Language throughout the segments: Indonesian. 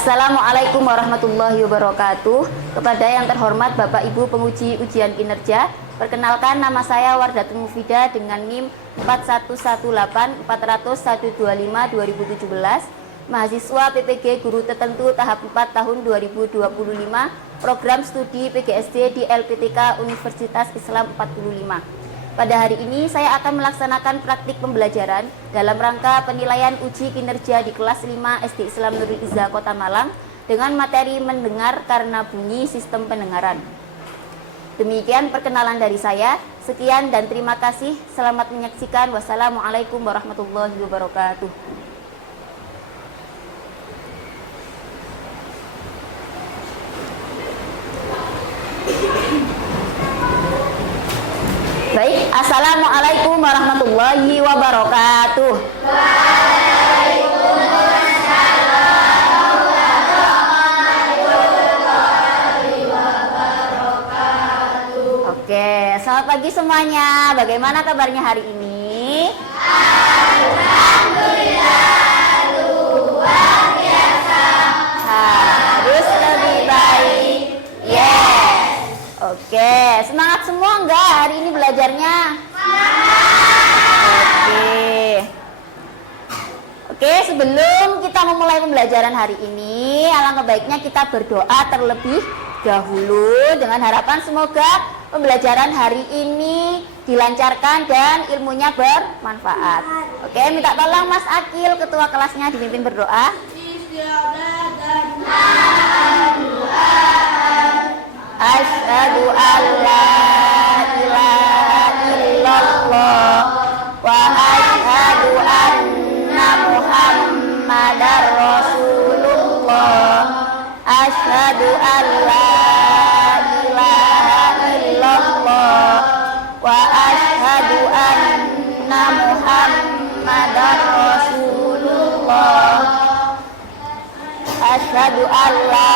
Assalamualaikum warahmatullahi wabarakatuh. Kepada yang terhormat Bapak Ibu penguji ujian kinerja, perkenalkan nama saya Wardatul Mufidah dengan NIM 4118400125 mahasiswa PPG Guru Tertentu tahap 4 tahun 2025, program studi PGSD di LPTK Universitas Islam 45. Pada hari ini saya akan melaksanakan praktik pembelajaran dalam rangka penilaian uji kinerja di kelas 5 SD Islam Nurul Izzah Kota Malang dengan materi mendengar karena bunyi sistem pendengaran. Demikian perkenalan dari saya. Sekian dan terima kasih. Selamat menyaksikan. Wassalamualaikum warahmatullahi wabarakatuh. Baik, assalamualaikum warahmatullahi wabarakatuh. Waalaikumsalam warahmatullahi wabarakatuh. Oke, selamat pagi semuanya. Bagaimana kabarnya hari ini? Alhamdulillah, luar biasa. Harus lebih baik. Yes. Oke, semangat semua enggak hari ini belajarnya? Oke, sebelum kita memulai pembelajaran hari ini, alangkah baiknya kita berdoa terlebih dahulu dengan harapan semoga pembelajaran hari ini dilancarkan dan ilmunya bermanfaat. Oke, minta tolong Mas Akil, ketua kelasnya, dipimpin berdoa. Asyhadu an la ilaha illallah wa asyhadu anna Muhammadar Rasulullah. Asyhadu an la ilaha illallah wa asyhadu anna Muhammadar Rasulullah. Asyhadu an la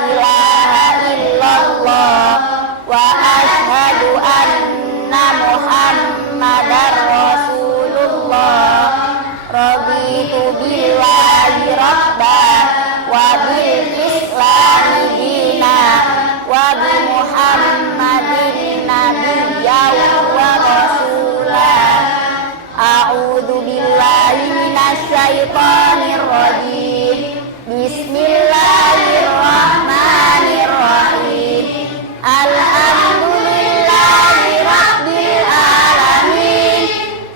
ilaha illallah wa asyhadu anna Muhammadar Rasulullah. Raditu billahi rabba wa bil islami dina wa bi Muhammadin nabiyyan wa rasula. A'udzu billahi minasyaitonir rajim. Bismillahirrahmanirrahim. Alhamdulillahi rabbil alamin.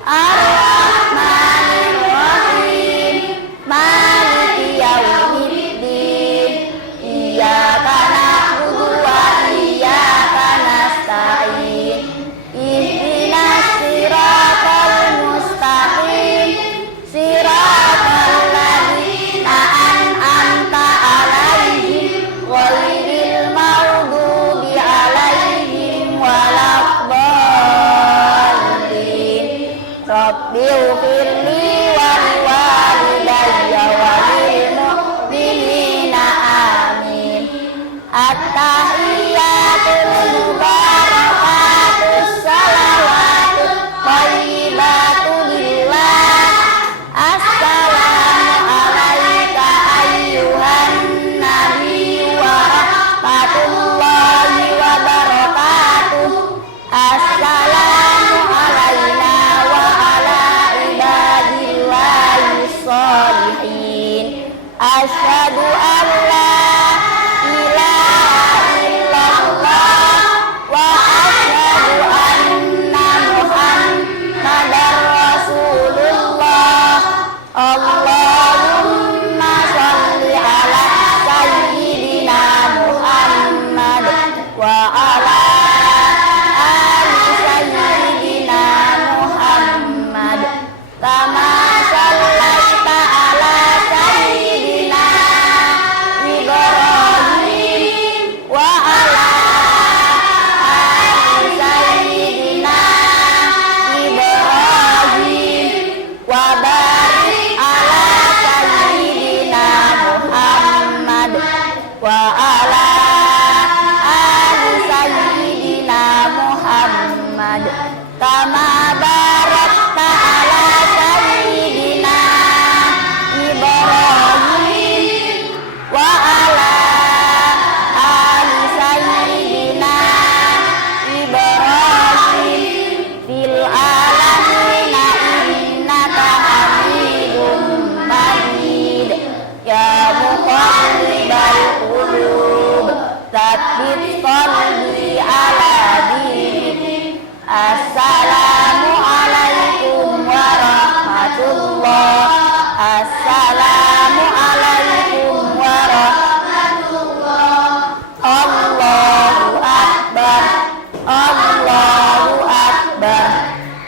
Ar-Rahmanir-Rahim. Maliki yaumiddin. Iyyaka na'budu wa iyyaka nasta'in. Ihdinas siratal mustaqim. Siratal ladzina an'amta 'alaihim ghairil maghdubi 'alaihim waladdallin. Rabbighfirli wa liwalidayya wa lil mu'minina amin. At-tahiyyatul mubarakatus salawatut thayyibatu lillah. Assalamu alayka ayyuhan nabi wa rahmatullahi wa barakatuh. Assalamu alayna wa ala ibadillahi sholihin. Asyhadu an la ilaha illallah wa asyhadu anna Muhammadar Rasulullah. Allahumma sholli ala sayyidina Muhammad wa ala ali sayyidina Muhammad kama shallaita ala sayyidina bitqalbi ala dini. Assalamualaikum warahmatullah. Assalamualaikum warahmatullah. Allahu akbar. Allahu akbar.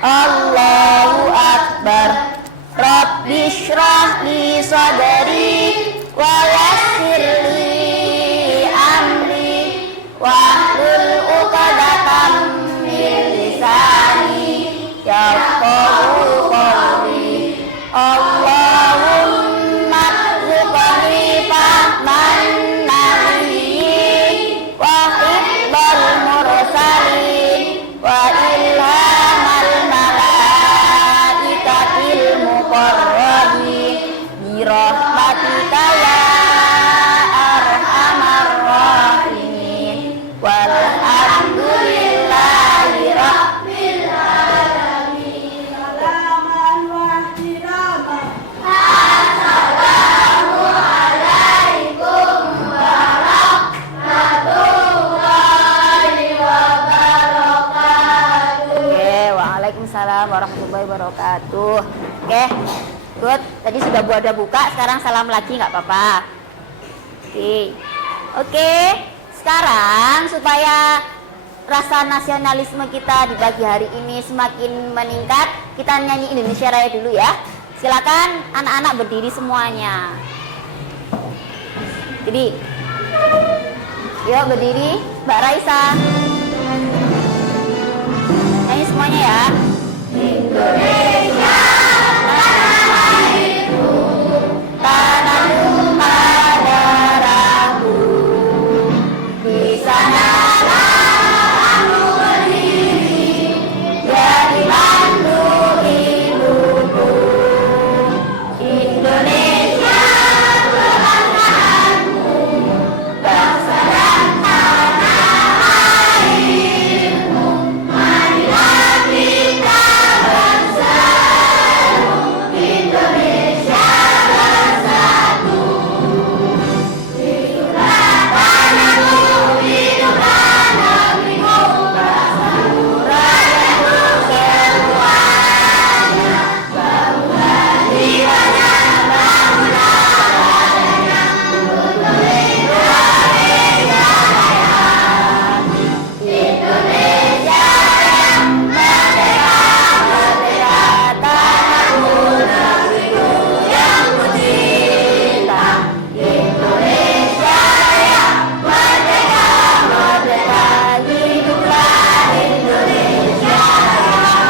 Allahu akbar. Rabbi shrah li sadri wa yassir li amri wahlul 'uqdatam min lisani yafqahu qawli. Allahumma rzuqni fahman nabiyyin wa hifdzal mursalin wa ilhamal malaikatil muqarrabin bi rahmatika ya arhamar rahimin. Walhamdulillahi rabbil alamin. Salaman wa ihtirama. Assalamualaikum warahmatullahi wabarakatuh. Oke, waalaikumsalam warahmatullahi wabarakatuh. Oke, good. Tadi sudah ada buka, sekarang salam lagi nggak apa-apa. Oke. Sekarang supaya rasa nasionalisme kita di pagi hari ini semakin meningkat, kita nyanyi Indonesia Raya dulu ya. Silakan anak-anak berdiri semuanya. Jadi, yuk berdiri, Mbak Raisa. Nyanyi semuanya ya. Indonesia tanah airku, tanah tumpah darahku. Di sanalah aku berdiri, jadi mandu hidupku. Indonesia kebanggaanku, bangsa dan tanah airku. Marilah kita bersatu, Indonesia bersatu. Hiduplah tanahku, hiduplah negeriku, bangsaku, rakyatku semuanya. Bangunlah jiwanya, bangunlah badannya, untuk Indonesia Raya. Indonesia Raya, merdeka, merdeka, tanahku, negeriku yang ku cinta. Indonesia Raya, merdeka, merdeka, hiduplah Indonesia Raya.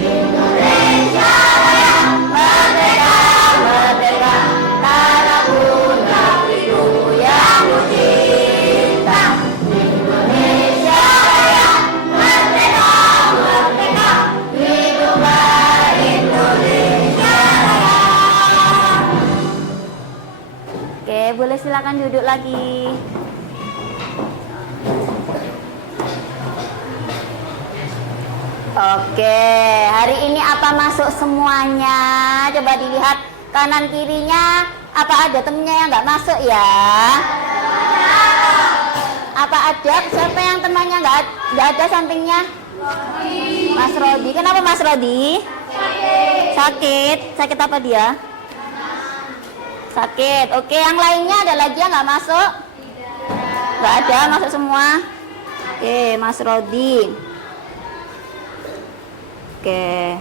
Indonesia Raya, merdeka, merdeka, tanahku, negeriku yang ku cinta. Indonesia Raya, merdeka, merdeka, hiduplah Indonesia Raya. Oke, boleh silakan duduk lagi. Oke, hari ini apa masuk semuanya? Coba dilihat kanan kirinya, apa ada temennya yang nggak masuk ya? Apa ada? Siapa yang temannya nggak ada sampingnya? Mas Rodi. Kenapa Mas Rodi? Sakit. Sakit apa dia? Sakit. Oke, yang lainnya ada lagi yang nggak masuk? Nggak ada, masuk semua. Oke, Mas Rodi. Oke,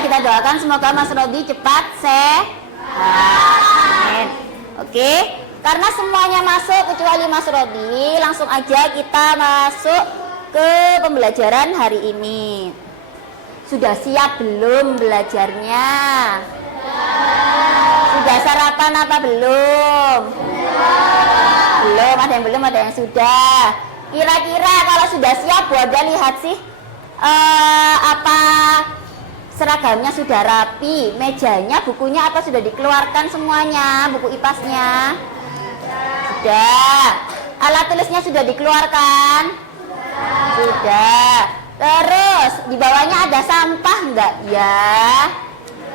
kita doakan semoga Mas Rodi cepat sehat. Amin. Oke, karena semuanya masuk kecuali Mas Rodi, langsung aja kita masuk ke pembelajaran hari ini. Sudah siap belum belajarnya? Sudah sarapan apa belum? Belum, ada yang belum, ada yang sudah. Kira-kira kalau sudah siap, Bunda lihat sih apa seragamnya sudah rapi, mejanya, bukunya apa sudah dikeluarkan semuanya, buku IPAS-nya? Sudah. Alat tulisnya sudah dikeluarkan? Sudah. Terus di bawahnya ada sampah enggak ya?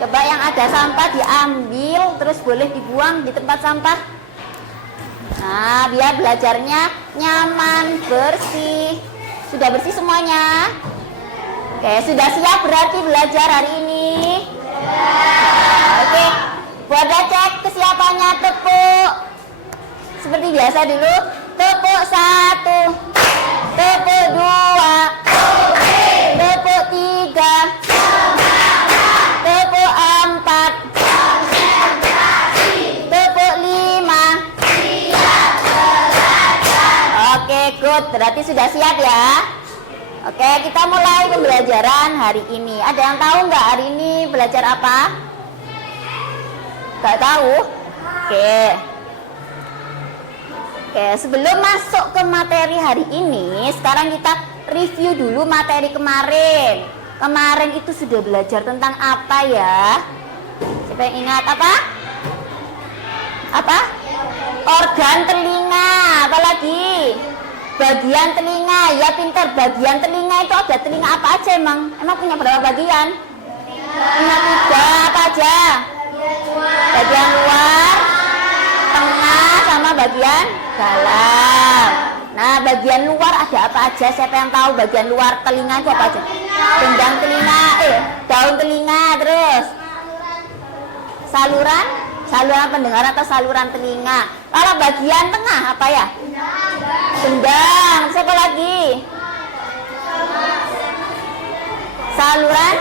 Coba yang ada sampah diambil, terus boleh dibuang di tempat sampah. Nah, biar belajarnya nyaman, bersih. Sudah bersih semuanya? Oke, sudah siap berarti belajar hari ini? Oke, buat cek kesiapannya, tepuk. Seperti biasa dulu, tepuk 1, tepuk 2, tepuk 3, tepuk 4, tepuk 5. Oke, good. Berarti sudah siap ya. Oke, kita mulai pembelajaran hari ini. Ada yang tahu nggak hari ini belajar apa? Nggak tahu? Oke. Oke, sebelum masuk ke materi hari ini, sekarang kita review dulu materi kemarin. Kemarin itu sudah belajar tentang apa ya? Siapa yang ingat apa? Apa? Organ telinga. Apa lagi? Bagian telinga. Ya pintar. Bagian telinga itu ada telinga apa aja emang? Emang punya berapa bagian? Punya 3. Apa aja? Bagian luar, tengah, sama bagian dalam. Nah, bagian luar ada apa aja? Siapa yang tahu bagian luar telinga itu apa aja? Gendang telinga, daun telinga, terus saluran pendengaran atau saluran telinga. Kalau bagian tengah apa ya? Gendang. Siapa lagi? Saluran.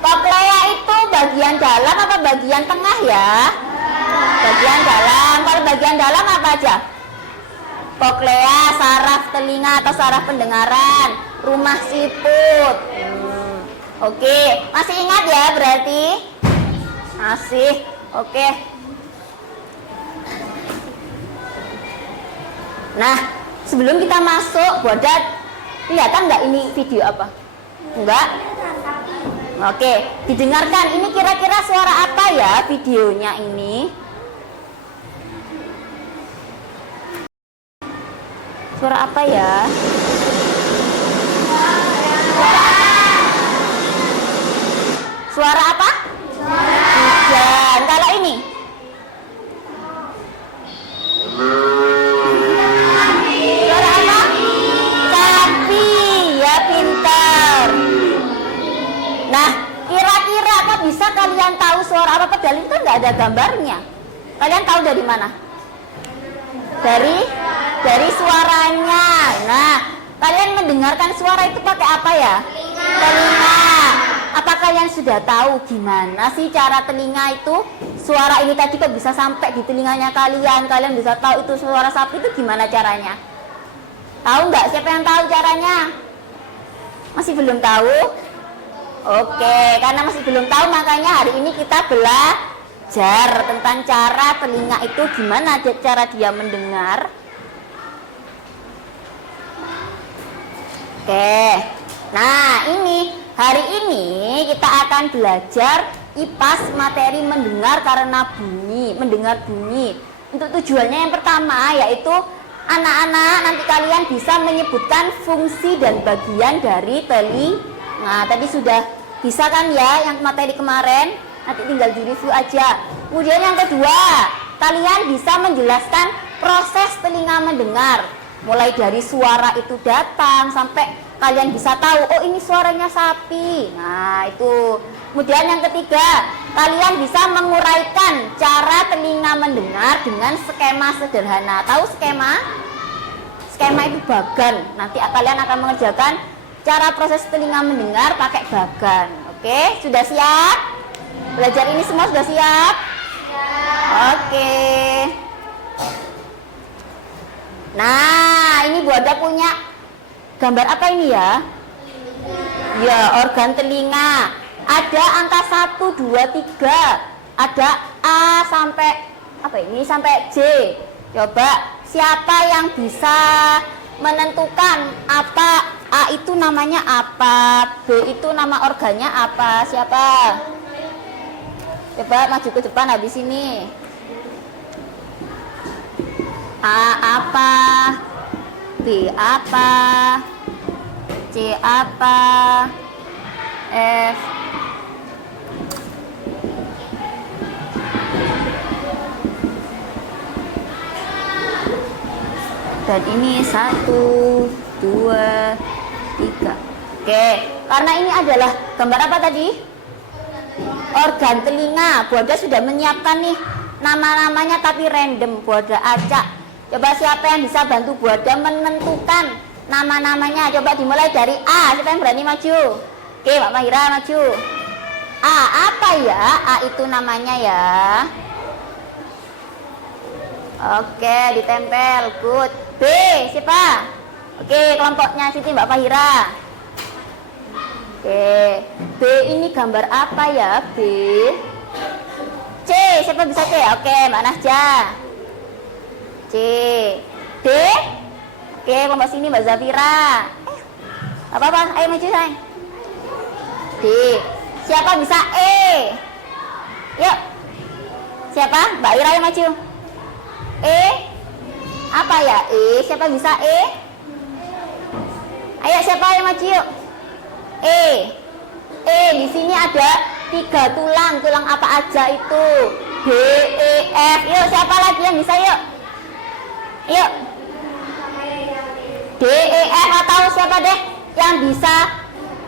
Koklea itu bagian dalam apa bagian tengah ya? Bagian dalam. Kalau bagian dalam apa aja? Koklea, saraf telinga atau saraf pendengaran, rumah siput. Oke, masih ingat ya berarti? Masih. Oke. Nah, sebelum kita masuk, Bodat, kelihatan nggak ini video apa? Enggak? Oke, didengarkan. Ini kira-kira suara apa ya videonya ini? Suara apa ya? Suara apa? Hujan. Kalau ini? Suara apa? Sapi. Ya, pintar. Nah, kira-kira apa bisa kalian tahu suara apa? Padahal itu kan nggak ada gambarnya. Kalian tahu dari mana? Dari suaranya. Nah, kalian mendengarkan suara itu pakai apa ya? Telinga. Apa kalian sudah tahu gimana sih cara telinga itu? Suara ini tadi kok bisa sampai di telinganya kalian? Kalian bisa tahu itu suara sapi itu gimana caranya? Tahu nggak? Siapa yang tahu caranya? Masih belum tahu? Oke, karena masih belum tahu makanya hari ini kita belajar tentang cara telinga itu gimana cara dia mendengar. Oke, nah ini hari ini kita akan belajar IPAS materi mendengar karena bunyi, mendengar bunyi. Untuk tujuannya yang pertama yaitu anak-anak nanti kalian bisa menyebutkan fungsi dan bagian dari telinga. Nah, tadi sudah bisa kan ya yang materi kemarin, nanti tinggal di review aja. Kemudian yang kedua, kalian bisa menjelaskan proses telinga mendengar. Mulai dari suara itu datang sampai kalian bisa tahu, oh ini suaranya sapi. Nah, itu. Kemudian yang ketiga, kalian bisa menguraikan cara telinga mendengar dengan skema sederhana. Tahu skema? Skema itu bagan. Nanti kalian akan mengerjakan cara proses telinga mendengar pakai bagan. Oke, sudah siap? Belajar ini semua sudah siap? Oke. Nah, ini Bu Ada punya gambar apa ini ya? Ya, organ telinga. Ada angka 1, 2, 3. Ada A sampai apa ini? Sampai J. Coba siapa yang bisa menentukan apa A itu namanya apa, B itu nama organnya apa? Siapa? Coba maju ke depan habis ini. A apa? B apa? C apa? F. Dan ini 1, 2, 3. Oke, karena ini adalah gambar apa tadi? Organ telinga. Bu Ada sudah menyiapkan nih nama-namanya tapi random. Bu Ada acak. Coba siapa yang bisa bantu Bu Ada menentukan nama-namanya? Coba dimulai dari A. Siapa yang berani maju? Oke, Mbak Mahira maju. A, apa ya? A itu namanya ya. Oke, ditempel. Good. B, siapa? Oke, kelompoknya Siti Mbak Fahira. Oke, B ini gambar apa ya? B. C, siapa bisa C? Oke, Mbak Nasja. C. D. Oke, kelompok sini Mbak Zafira. Apa-apa, ayo maju sayang. D. Siapa bisa E? Yuk. Siapa? Mbak Ira yang maju. E. Apa ya? E. Siapa bisa E? Ayo siapa yang maju yuk? E. E di sini ada 3 tulang. Tulang apa aja itu? D, E, F. Yuk siapa lagi yang bisa yuk? Yuk. D, E, F atau siapa deh yang bisa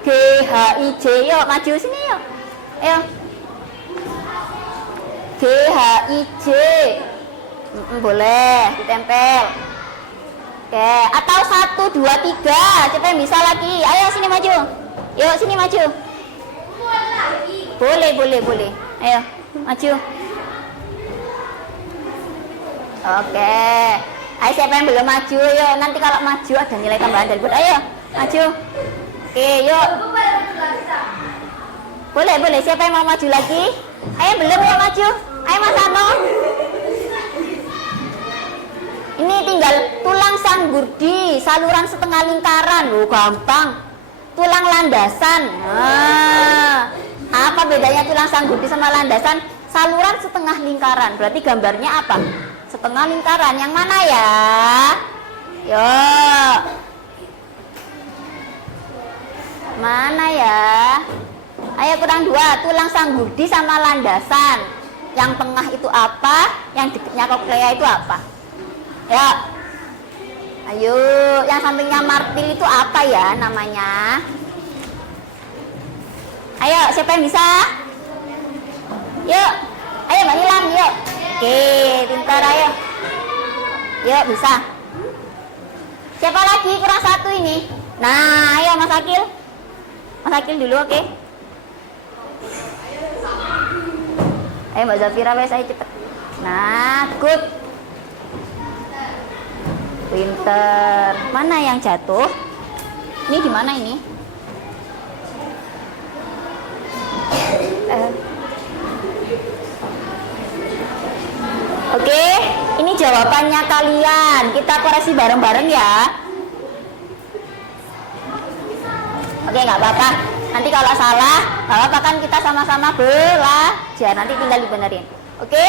G, H, I, J? Yuk maju sini yuk. Ayo. G, H, I, J. Boleh ditempel. Oke, atau 1, 2, 3. Siapa yang bisa lagi? Ayo sini maju. Yuk sini maju. Boleh. Ayo maju. Oke. Ayo siapa yang belum maju? Yuk nanti kalau maju ada nilai tambahan dari buat. Ayo maju. Oke, yuk. Boleh. Siapa yang mau maju lagi? Ayo belum ya maju. Ayo Mas Ano. Ini tinggal tulang sanggurdi, saluran setengah lingkaran. Loh, gampang. Tulang landasan. Nah, apa bedanya tulang sanggurdi sama landasan? Saluran setengah lingkaran. Berarti gambarnya apa? Setengah lingkaran. Yang mana ya? Yuk. Mana ya? Ayo kurang 2. Tulang sanggurdi sama landasan. Yang tengah itu apa? Yang dekatnya koklea itu apa? Ya, ayo, yang sampingnya martil itu apa ya namanya? Ayo, siapa yang bisa? Yuk, ayo Mbak Hilang, yuk. Oke, pintar ayo. Yuk, bisa. Siapa lagi? Kurang 1 ini. Nah, ayo Mas Akil. Mas Akil dulu, oke. Ayo Mbak Zafira, saya cepet. Nah, good. Pinter. Mana yang jatuh? Ini di mana ini? Oke, ini jawabannya kalian. Kita koreksi bareng-bareng ya. Oke, nggak apa-apa. Nanti kalau salah, nggak apa-apa kan kita sama-sama belajar. Nanti tinggal dibenerin. Oke,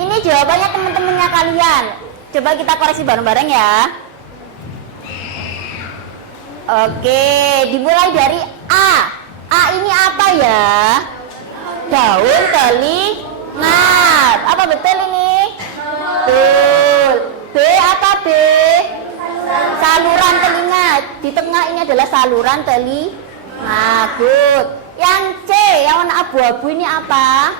ini jawabannya teman-temannya kalian. Coba kita koreksi bareng-bareng ya. Oke, dimulai dari A. A ini apa ya? Daun telinga. Apa betul ini? Betul. B apa B? Saluran telinga. Di tengah ini adalah saluran telinga. Good. Yang C, yang warna abu-abu ini apa?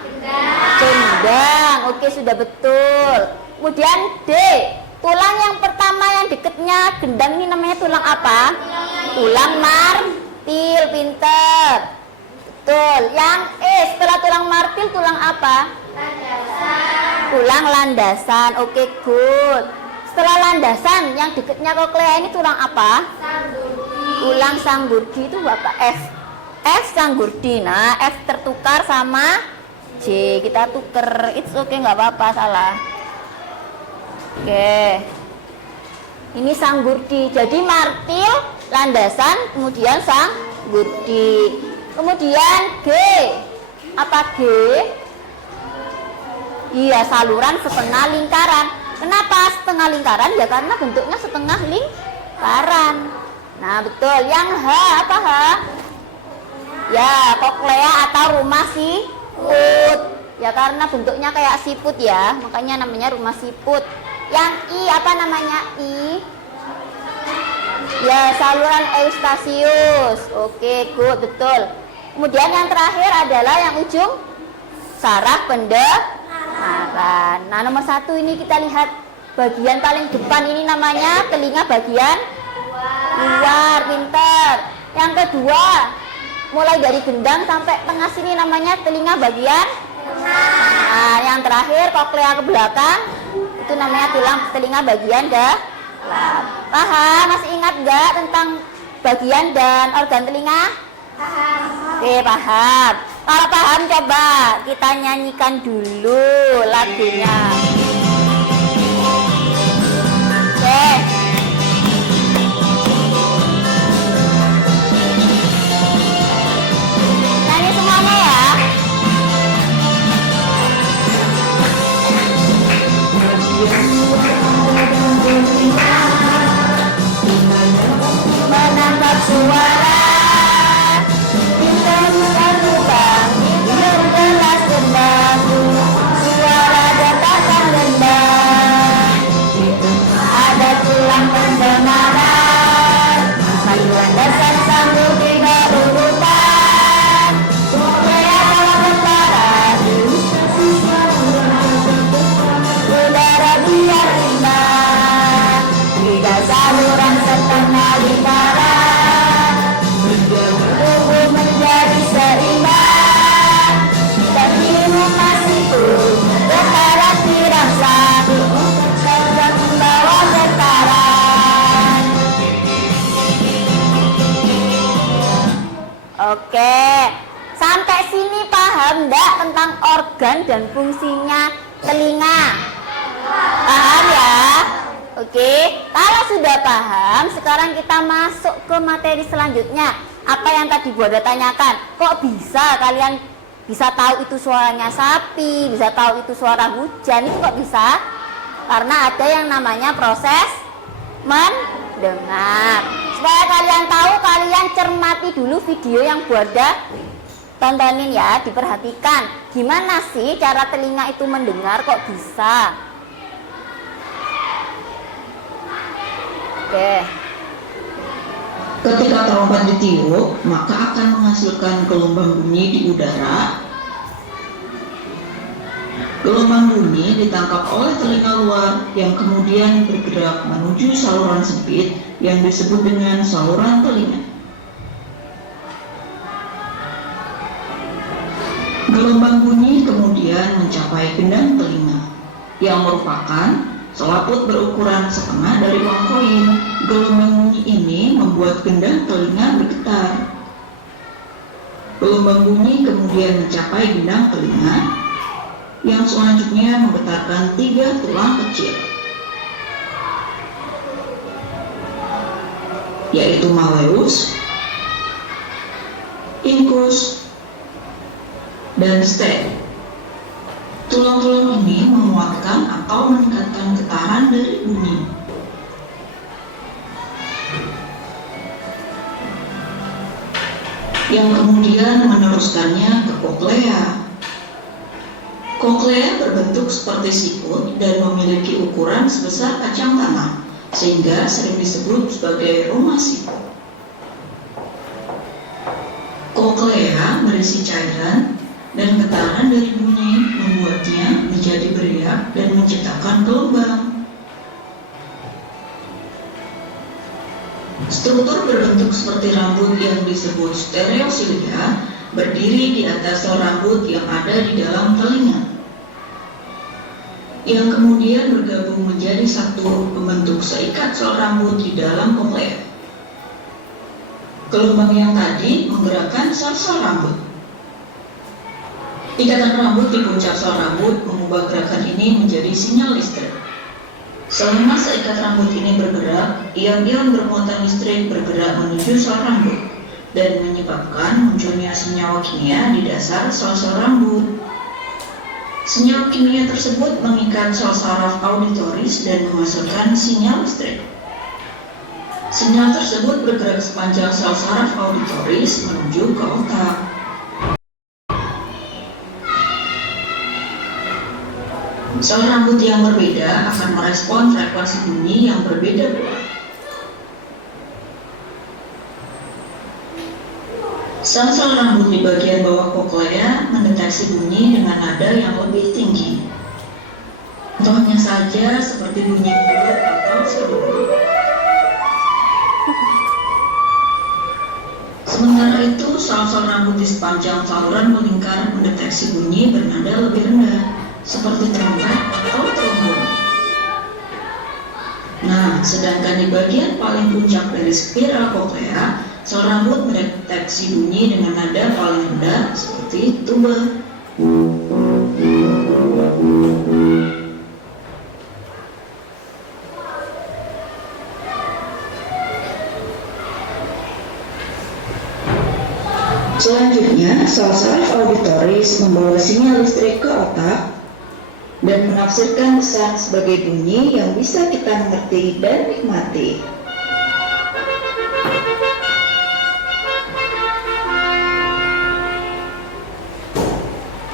Gendang. Oke, sudah betul. Kemudian D, tulang yang pertama yang deketnya gendang ini namanya tulang apa? Tulang martil, pinter. Betul. Yang E, setelah tulang martil tulang apa? Landasan. Tulang landasan. Oke, good. Setelah landasan yang deketnya koklea ini tulang apa? Sanggurdi. Tulang sanggurdi itu apa? F. F sanggurdi. Nah, F tertukar sama J. Kita tuker. It's okay, nggak apa-apa, salah. Oke, ini sanggurdi. Jadi martil, landasan, kemudian sanggurdi. Kemudian G, apa G? Iya, saluran setengah lingkaran. Kenapa setengah lingkaran? Ya karena bentuknya setengah lingkaran. Nah betul. Yang H, apa H? Ya, koklea atau rumah siput. Ya karena bentuknya kayak siput ya, makanya namanya rumah siput. Yang I apa namanya? I Ya, saluran Eustachius. Oke, good, betul. Kemudian yang terakhir adalah yang ujung saraf pendengaran. Nah, nomor 1 ini kita lihat bagian paling depan ini namanya telinga bagian luar, pinter. Yang kedua, mulai dari gendang sampai tengah sini namanya telinga bagian tengah. Yang terakhir koklea ke belakang itu namanya telinga bagian dalam. Paham? Masih ingat nggak tentang bagian dan organ telinga? Paham. Oke, paham. Kalau paham coba kita nyanyikan dulu lagunya. Oke. Nyanyi semuanya ya. Menangkap suara bintang terbang bergelas kembang, suara detakan gendang, ada tulang pendengaran, saluran dasar sambung tiga urutan, koklea dalam getaran, udara biar imbang, tiga saluran setengah lingkaran, tubuh menjadi seimbang, dan ilmu masih pun getaran dirasa, dan membawa getaran. Oke, sampai sini paham enggak tentang organ dan fungsinya telinga? Paham ya? Oke, kalau sudah paham, sekarang kita masuk ke materi selanjutnya. Apa yang tadi Bunda tanyakan, kok bisa kalian bisa tahu itu suaranya sapi, bisa tahu itu suara hujan, itu kok bisa? Karena ada yang namanya proses mendengar. Supaya kalian tahu, kalian cermati dulu video yang Bunda tontonin ya, diperhatikan. Gimana sih cara telinga itu mendengar kok bisa? Oke. Ketika trompet ditiup, maka akan menghasilkan gelombang bunyi di udara. Gelombang bunyi ditangkap oleh telinga luar yang kemudian bergerak menuju saluran sempit yang disebut dengan saluran telinga. Gelombang bunyi kemudian mencapai gendang telinga yang merupakan selaput berukuran setengah dari uang koin. Gelombang bunyi ini membuat gendang telinga bergetar. Gelombang bunyi kemudian mencapai gendang telinga yang selanjutnya menggetarkan 3 tulang kecil, yaitu malleus, incus, dan stem. Tulang-tulang ini menguatkan atau meningkatkan getaran dari bunyi. Yang kemudian meneruskannya ke koklea. Koklea berbentuk seperti siput dan memiliki ukuran sebesar kacang tanah, sehingga sering disebut sebagai rumah siput. Koklea berisi cairan dan getaran dari bunyi membuatnya menjadi beriak dan menciptakan gelombang. Struktur berbentuk seperti rambut yang disebut stereosilia berdiri di atas sel rambut yang ada di dalam telinga, yang kemudian bergabung menjadi satu membentuk seikat sel rambut di dalam koklea. Gelombang yang tadi menggerakkan sel-sel rambut. Ikatan rambut di puncak sel rambut mengubah gerakan ini menjadi sinyal listrik. Selama seikat rambut ini bergerak, ion-ion bermuatan listrik bergerak menuju sel rambut dan menyebabkan munculnya senyawa kimia di dasar sel-sel rambut. Senyawa kimia tersebut mengikat sel saraf auditoris dan menghasilkan sinyal listrik. Sinyal tersebut bergerak sepanjang sel saraf auditoris menuju ke otak. Sel rambut yang berbeda akan merespon frekuensi bunyi yang berbeda pula. Sel-sel rambut di bagian bawah koklea mendeteksi bunyi dengan nada yang lebih tinggi. Contohnya saja seperti bunyi bulat atau seruling. Sementara itu, sel-sel rambut di sepanjang saluran melingkar mendeteksi bunyi bernada lebih rendah, seperti trompet atau trombon. Nah, sedangkan di bagian paling puncak dari spiral koklea, sel rambut mendeteksi bunyi dengan nada paling rendah, seperti tuba. Selanjutnya, sel-sel auditoris membawa sinyal listrik ke otak dan menafsirkan pesan sebagai bunyi yang bisa kita mengerti dan nikmati.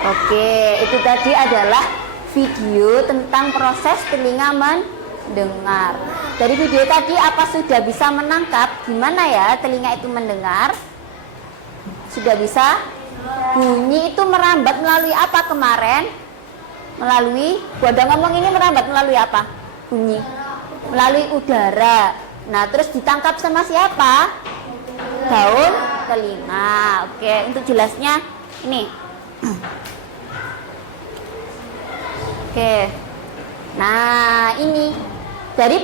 Oke, itu tadi adalah video tentang proses telinga mendengar. Dari video tadi apa sudah bisa menangkap gimana ya telinga itu mendengar? Sudah bisa? Bunyi itu merambat melalui apa kemarin? Melalui, gua udah ngomong ini merambat melalui apa? Bunyi melalui udara. Nah, terus ditangkap sama siapa? Daun telinga. Oke, untuk jelasnya ini. Oke. Nah, ini dari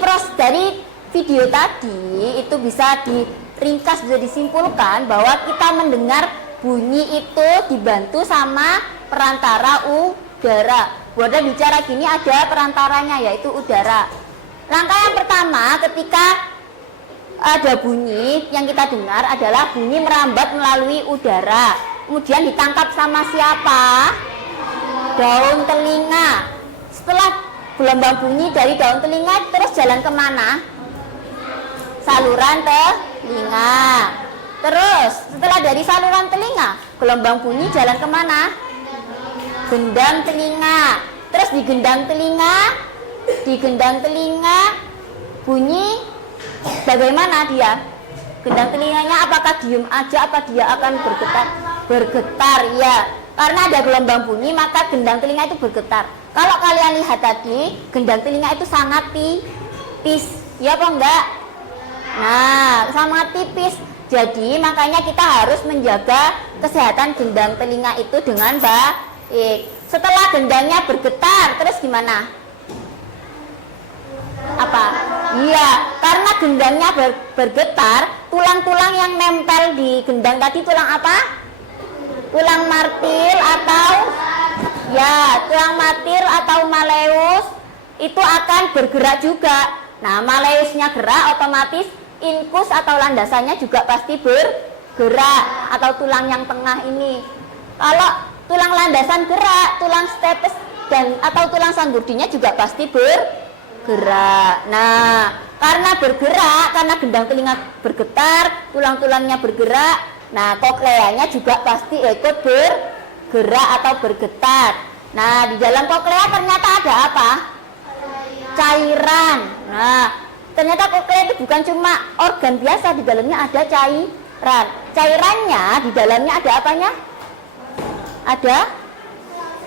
video tadi itu bisa diringkas, bisa disimpulkan bahwa kita mendengar bunyi itu dibantu sama perantara udara. Buat bicara gini ada perantaranya yaitu udara. Langkah yang pertama ketika ada bunyi yang kita dengar adalah bunyi merambat melalui udara. Kemudian ditangkap sama siapa? Daun telinga. Setelah gelombang bunyi dari daun telinga terus jalan kemana? Saluran telinga. Terus setelah dari saluran telinga gelombang bunyi jalan kemana? Gendang telinga. Terus di gendang telinga bunyi bagaimana dia? Gendang telinganya apakah diem aja apa dia akan bergetar? Bergetar ya, karena ada gelombang bunyi maka gendang telinga itu bergetar. Kalau kalian lihat tadi gendang telinga itu sangat tipis, ya apa enggak? Nah, sangat tipis. Jadi makanya kita harus menjaga kesehatan gendang telinga itu dengan baik. Setelah gendangnya bergetar, terus gimana? Apa? Iya, karena gendangnya bergetar, tulang-tulang yang nempel di gendang tadi tulang apa? Tulang martil atau tulang martil atau maleus itu akan bergerak juga. Nah, maleusnya gerak otomatis inkus atau landasannya juga pasti bergerak atau tulang yang tengah ini. Kalau tulang landasan gerak, tulang stapes atau tulang sanggurdinya juga pasti bergerak. Nah, karena bergerak, karena gendang telinga bergetar, tulang-tulangnya bergerak, nah kokleanya juga pasti ikut bergerak atau bergetar. Nah, di dalam koklea ternyata ada apa? Cairan. Nah, ternyata koklea itu bukan cuma organ biasa, di dalamnya ada cairan. Cairannya di dalamnya ada apanya? Ada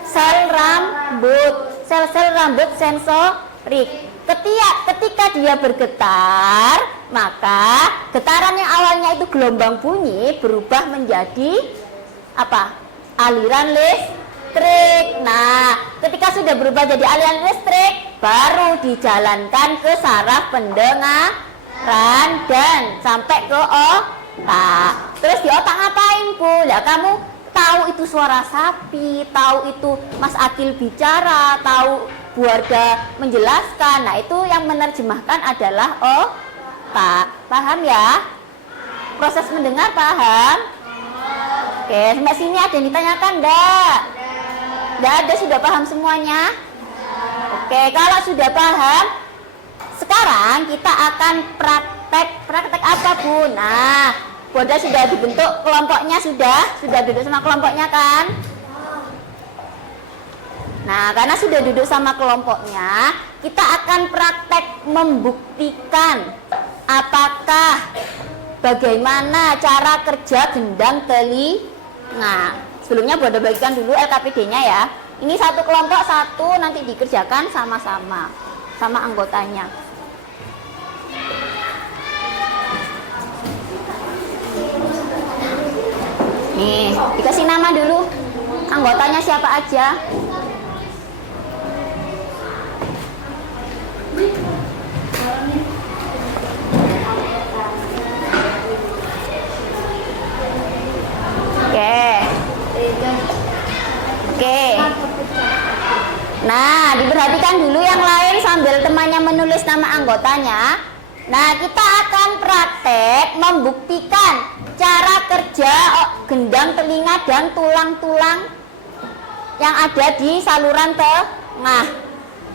sel rambut, sel-sel rambut sensorik. Ketika dia bergetar, maka getaran yang awalnya itu gelombang bunyi berubah menjadi apa? Aliran listrik. Nah, ketika sudah berubah jadi aliran listrik, baru dijalankan ke saraf pendengaran dan sampai ke otak. Terus di otak ngapain, Bu? Ya kamu tahu itu suara sapi, tahu itu Mas Akil bicara, tahu Bu Warga menjelaskan. Nah, itu yang menerjemahkan adalah otak. Paham ya? Proses mendengar paham? Oke, sampai sini ada yang ditanyakan enggak? Enggak ada, sudah paham semuanya? Oke, kalau sudah paham, sekarang kita akan praktek apa, Bu? Nah, Boda sudah dibentuk kelompoknya, sudah duduk sama kelompoknya kan? Nah, karena sudah duduk sama kelompoknya, kita akan praktek membuktikan apakah bagaimana cara kerja gendang telinga. Sebelumnya Bunda bagikan dulu LKPD-nya ya. Ini satu kelompok satu, nanti dikerjakan sama-sama sama anggotanya. Nih, dikasih nama dulu. Anggotanya siapa aja? Oke. Nah, diperhatikan dulu yang lain sambil temannya menulis nama anggotanya. Nah, kita akan praktek membuktikan cara kerja gendang telinga dan tulang-tulang yang ada di saluran tengah.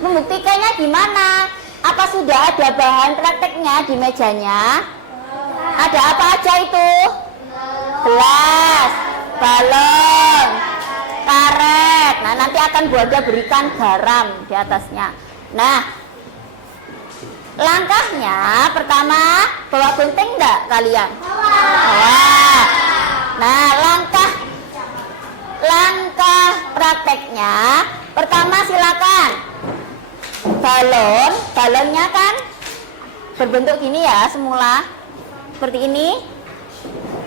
Membuktikannya gimana? Apa sudah ada bahan prakteknya di mejanya? Ada apa aja itu? Gelas, balon, karet. Nah, nanti akan Bunda berikan garam di atasnya. Nah, langkahnya pertama, bawa gunting enggak kalian? Bawa. Nah, langkah prakteknya pertama silakan. Balonnya kan berbentuk gini ya semula. Seperti ini.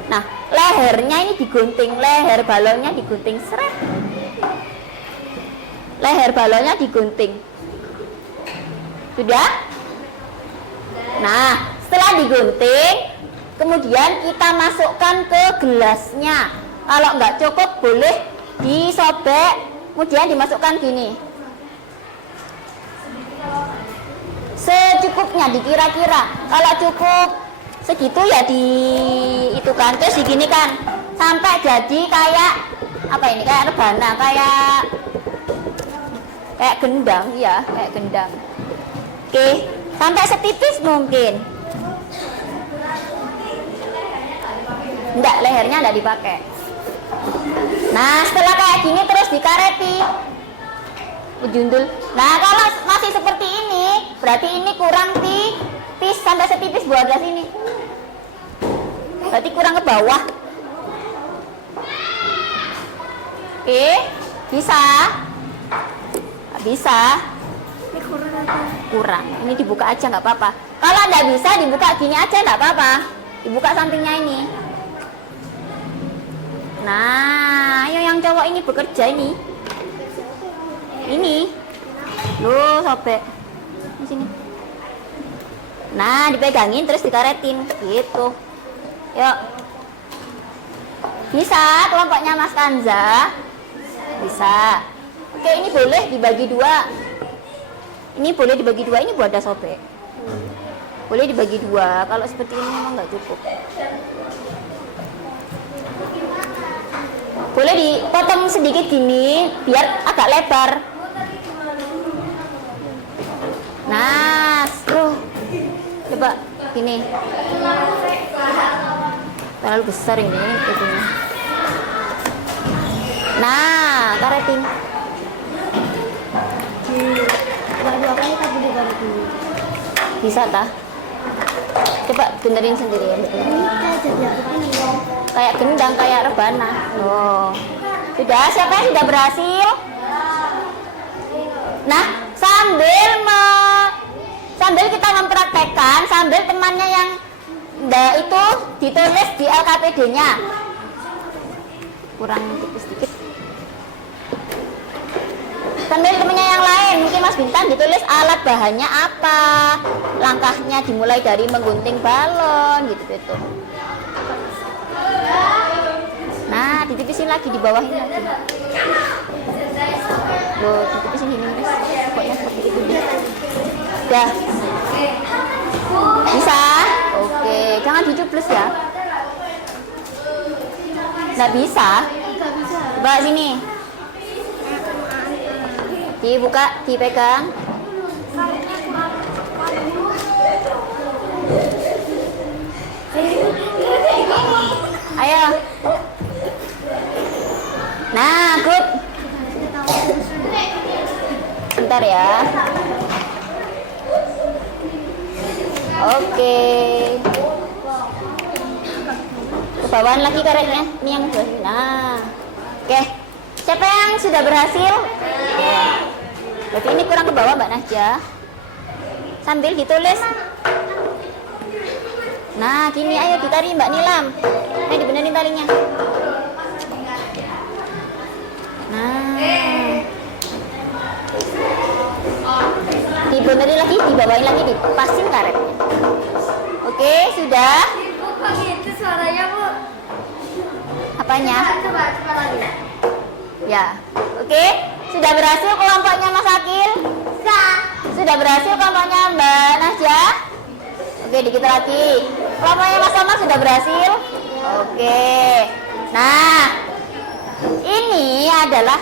Nah, lehernya ini digunting, leher balonnya digunting, seret. Leher balonnya digunting. Sudah? Nah, setelah digunting, kemudian kita masukkan ke gelasnya. Kalau nggak cukup, boleh disobek, kemudian dimasukkan gini. Secukupnya, dikira-kira. Kalau cukup segitu ya itu kan, terus diginikan sampai jadi kayak apa ini, kayak rebana, kayak gendang ya, kayak gendang. Oke, sampai setipis mungkin. Enggak, lehernya enggak dipakai. Nah, setelah kayak gini terus dikareti, dijundul. Nah, kalau masih seperti ini, berarti ini kurang tipis, sampai setipis buah gelas ini. Berarti kurang ke bawah. Oke, bisa? Bisa? Ini kurang apa? Kurang. Ini dibuka aja nggak apa-apa. Kalau nggak bisa dibuka gini aja nggak apa-apa. Dibuka sampingnya ini. Nah, ayo yang cowok ini bekerja ini. Ini. Loh, sobek. Di sini. Nah, dipegangin terus dikaretin gitu. Yuk. Bisa kelompoknya Mas Kanza? Bisa. Oke, ini boleh dibagi dua. Ini boleh dibagi dua, ini buat ada sobek. Boleh dibagi dua. Kalau seperti ini memang nggak cukup. Boleh dipotong sedikit gini biar agak lebar. Nah, coba gini. Terlalu besar ini itunya. Nah, karetin. Bisa tah? Coba benerin sendiri ya. Kayak gendang, kayak rebana. Oh, sudah. Siapa yang sudah berhasil? Nah, sambil kita mempraktekkan, sambil temannya yang itu ditulis di LKPD-nya. Kurang tipis sedikit. Sambil temennya yang lain, mungkin Mas Bintang ditulis alat bahannya apa, langkahnya dimulai dari menggunting balon gitu. Nah, ditipisin lagi di bawahnya lagi. Loh, ditipisin ini Mas. Pokoknya seperti itu deh. Udah. Bisa? Oke, jangan dicuples ya. Nggak bisa? Coba sini. Dibuka, dipegang. Ayo. Nah, good. Bentar ya. Oke. bawahan lagi karetnya. Ini yang nah. Oke. Siapa yang sudah berhasil? Berarti ini kurang ke bawah Mbak Najah. Sambil ditulis. Nah, gini ayo ditarik Mbak Nilam. Ayo dibenerin talinya. Nah. Dibenerin lagi, dibawain lagi, dipasin karetnya. Oke, sudah. Kok gitu suaranya, Bu? Apanya? Coba lagi. Ya. Oke, sudah berhasil kelompoknya Mas Akil? Sudah berhasil kelompoknya Mbak Najah? Oke, dikit lagi. Kelompoknya Mas Omar sudah berhasil? Oke. Nah, ini adalah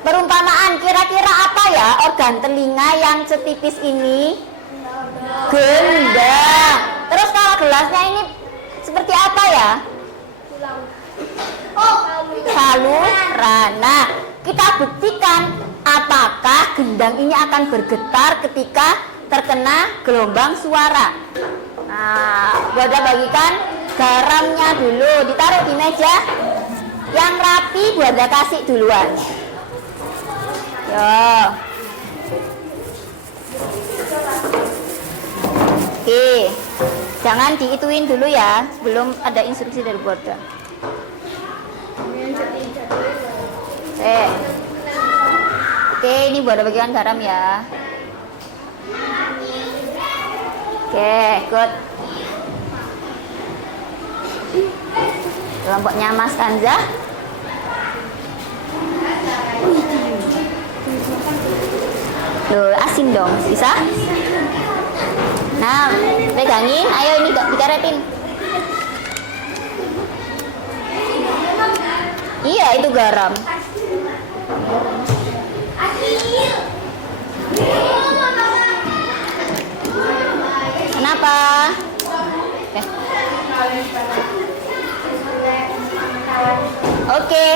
perumpamaan kira-kira apa ya organ telinga yang setipis ini? Gendang. Terus kalau gelasnya ini seperti apa ya? Saluran. Nah, kita buktikan apakah gendang ini akan bergetar ketika terkena gelombang suara. Nah, Bunda bagikan garamnya dulu, ditaruh di meja. Yang rapi Bunda kasih duluan. Yo. Oke, jangan diituin dulu ya, sebelum ada instruksi dari Bunda. Oke, ini Bunda bagikan garam ya. Oke, good. Kelompoknya Mas Kanza. Loh, asin dong, bisa? Nah, pegangin, ayo ini dikaretin. Iya, itu garam. Kenapa? Oke.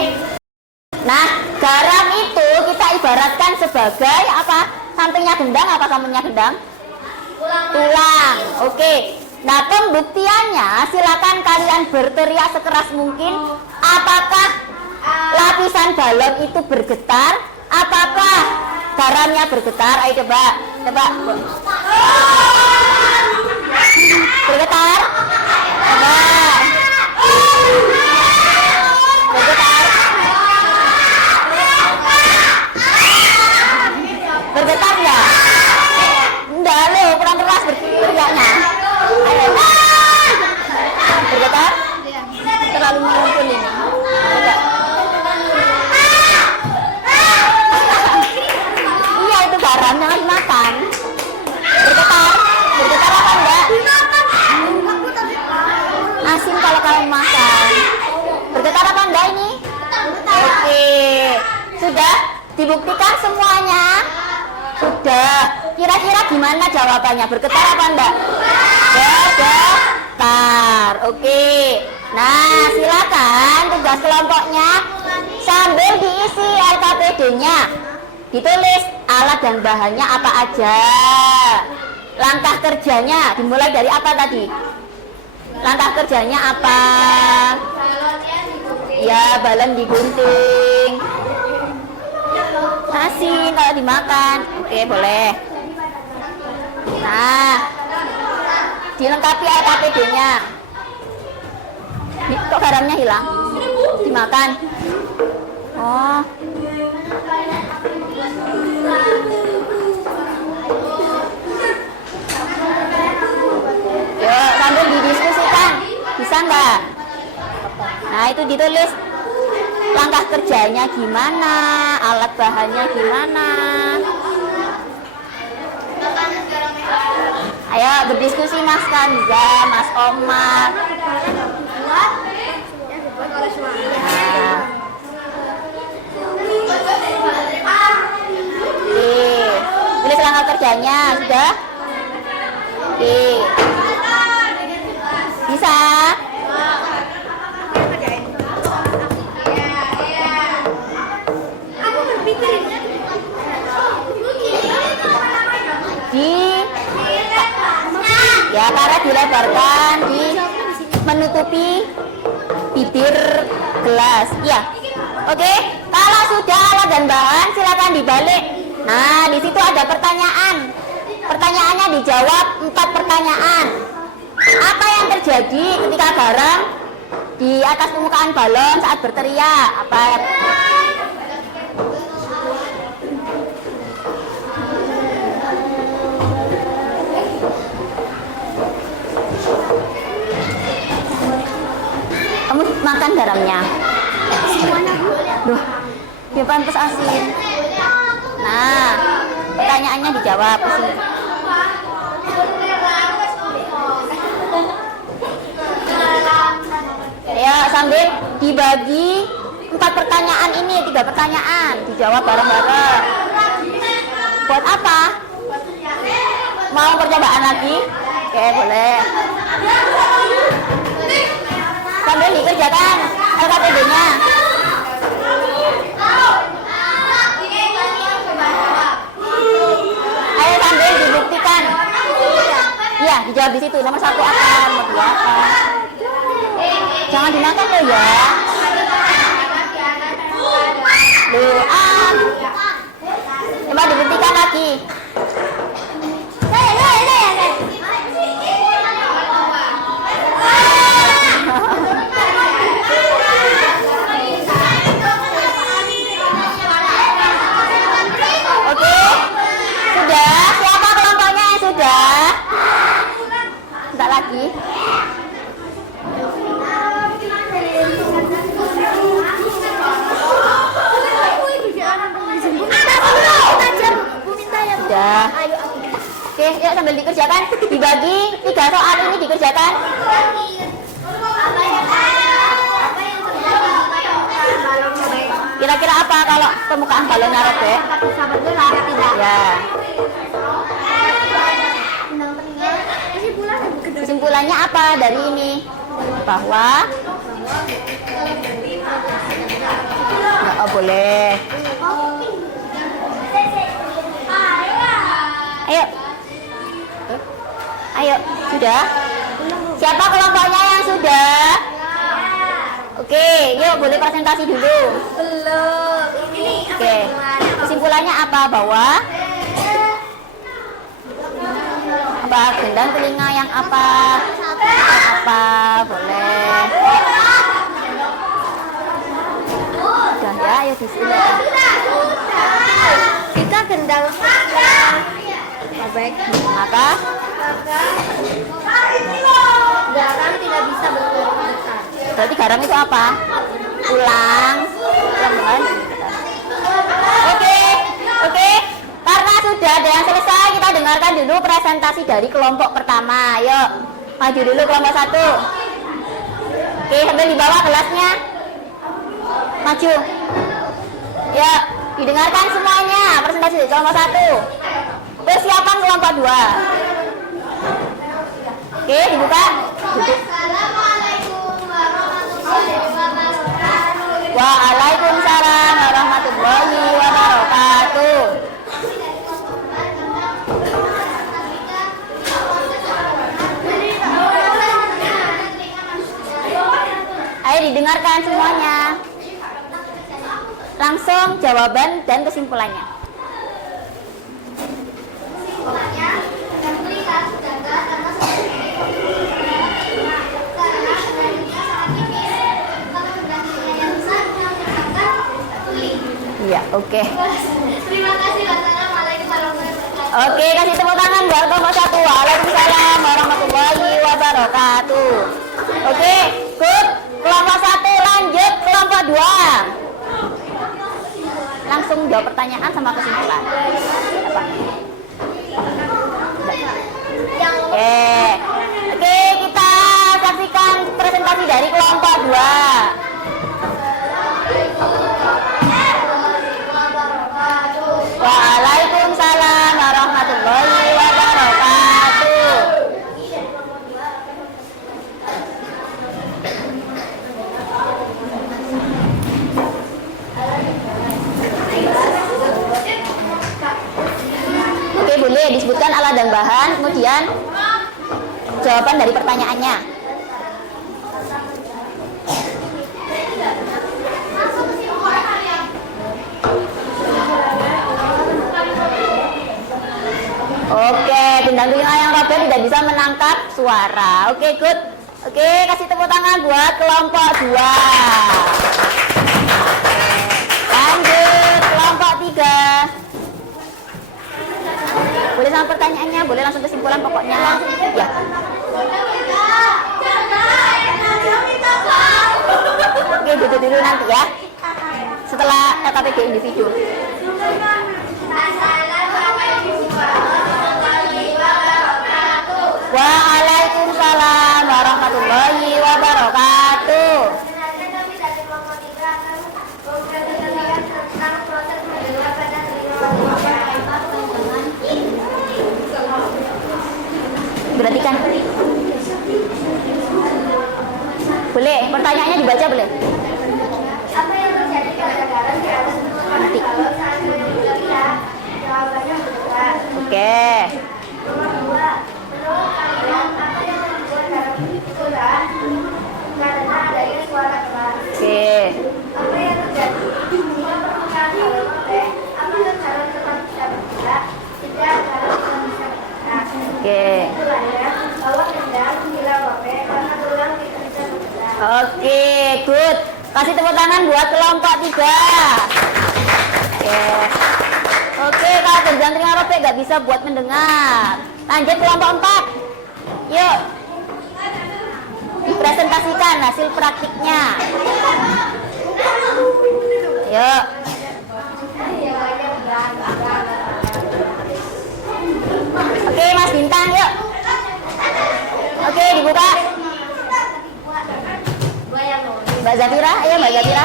Nah, garam itu kita ibaratkan sebagai apa? Sampingnya gendang apa sampingnya gendang? Tulang. Oke. Nah, pembuktiannya silakan kalian berteriak sekeras mungkin. Apakah lapisan balon itu bergetar? Apakah garamnya bergetar? Ayo coba. Bergetar? Coba. Bergetar? Bergetar ya? Enggak, lo kurang keras berteriaknya. Ayo. Bergetar? Terlalu mengumpul ini. Iya, itu garam, jangan dimakan. Bergetar? Bergetar apa enggak? Asin kalau kalian makan. Bergetar apa enggak ini? Oke. Sudah dibuktikan semuanya? Sudah. Kira-kira gimana jawabannya? Bergetar apa enggak? Bergetar. Oke. Nah, silakan tugas kelompoknya sambil diisi LKPD-nya. Ditulis alat dan bahannya apa aja. Langkah kerjanya dimulai dari apa tadi? Langkah kerjanya apa? Ya, balon digunting. Asin kalau dimakan. Oke, boleh. Nah, dilengkapi LKPD-nya. Kok garamnya hilang? Dimakan. Oh. Yuk, sambil didiskusikan. Bisa nggak? Nah, itu ditulis langkah kerjanya gimana, alat bahannya gimana. Ayo berdiskusi Mas Kanza, Mas Omar. Nah. Oke, tulis langkah kerjanya sudah. Oke, bisa. Ya, karet dilebarkan di menutupi bibir gelas. Iya. Oke, kalau sudah alat dan bahan silakan dibalik. Nah, di situ ada pertanyaan. Pertanyaannya dijawab 4 pertanyaan. Apa yang terjadi ketika garam di atas permukaan balon saat berteriak? Apa? Kamu makan garamnya? Duh, dia pantas asin. Nah, pertanyaannya dijawab sih. Ya, sambil dibagi 4 pertanyaan ini, 3 pertanyaan, dijawab bareng-bareng. Buat apa? Mau percobaan lagi? Oke, boleh. Sambil dikerjakan LKPD-nya. Ayo sambil dibuktikan. Iya, dijawab di situ. Nomor 1 apa? Nomor 2 apa? Jangan dimakan loh ya. Coba dibuktikan lagi. Oke, sudah. Siapa kelompoknya yang sudah? Enggak lagi. Sudah. Oke, yuk sambil dikerjakan. Dibagi 3 soal ini dikerjakan. Kira-kira apa kalau permukaan balonnya robek? Ya. Kesimpulannya apa dari ini? Bahwa boleh. Ayo. Ayo, sudah? Siapa kelompoknya yang sudah? Oke, yuk boleh presentasi dulu. Belum. Oke. Kesimpulannya apa? Bahwa apa gendang telinga yang apa? Apa boleh? Sudah ya, ayo disilakan. Kita gendang. Baik, maka Garam tidak bisa berputar. berarti garam itu apa? Ulang bahan. Oke. Karena sudah ada yang selesai, kita dengarkan dulu presentasi dari kelompok pertama. Yuk, maju dulu kelompok 1. Oke, sambil dibawa gelasnya. Maju. Ya, didengarkan semuanya presentasi dari kelompok 1. Persiapan kelompok 2. Oke, dibuka. Waalaikumsalam warahmatullahi wabarakatuh. Ayo didengarkan semuanya. Langsung jawaban dan kesimpulannya. Iya, oke. Terima kasih. Wassalamualaikum warahmatullahi wabarakatuh. Oke, kasih tepuk tangan buat kelompok 1. Waalaikumsalam warahmatullahi wabarakatuh. Oke, good. Kelompok 1 lanjut kelompok 2. Langsung jawab pertanyaan sama kesimpulan. Oke, kita saksikan presentasi dari kelompok 2. Waalaikumsalam warahmatullahi wabarakatuh. Oke, boleh disebutkan alat dan bahan, kemudian jawaban dari pertanyaannya. Oke, gendang telinga yang robek tidak bisa menangkap suara. Oke, good. Oke, kasih tepuk tangan buat kelompok 2. Lanjut, kelompok 3. Boleh sama pertanyaannya, boleh langsung kesimpulan pokoknya. Ya. Oke, duduk dulu nanti ya. Setelah LKPD individu. Waalaikumsalam warahmatullahi wabarakatuh. Berarti kan boleh, pertanyaannya dibaca boleh? Apa yang terjadi kadang-kadang di atas permukaan kalau saat berbicara jawabannya benar. Oke. Nomor 2, menurut kalian apa yang membuat garam itu keras? Karena adanya suara keras. Oke. Apa yang terjadi jika permukaan kalau robek? Apakah garam tetap bisa bergerak? Tidak, garam tidak bisa bergerak. Oke. Kesimpulannya bahwa gendang bila robek karena tulang tidak bisa bergerak. Oke, good. Kasih tepuk tangan buat kelompok 3. Oke. Oke, kalau gendang telinga robek nggak bisa buat mendengar. Lanjut kelompok 4. Yuk. Presentasikan hasil praktiknya. Yuk. Oke, Mas Bintang, yuk. Oke, dibuka. Mbak Zafira, ayo Mbak Zafira.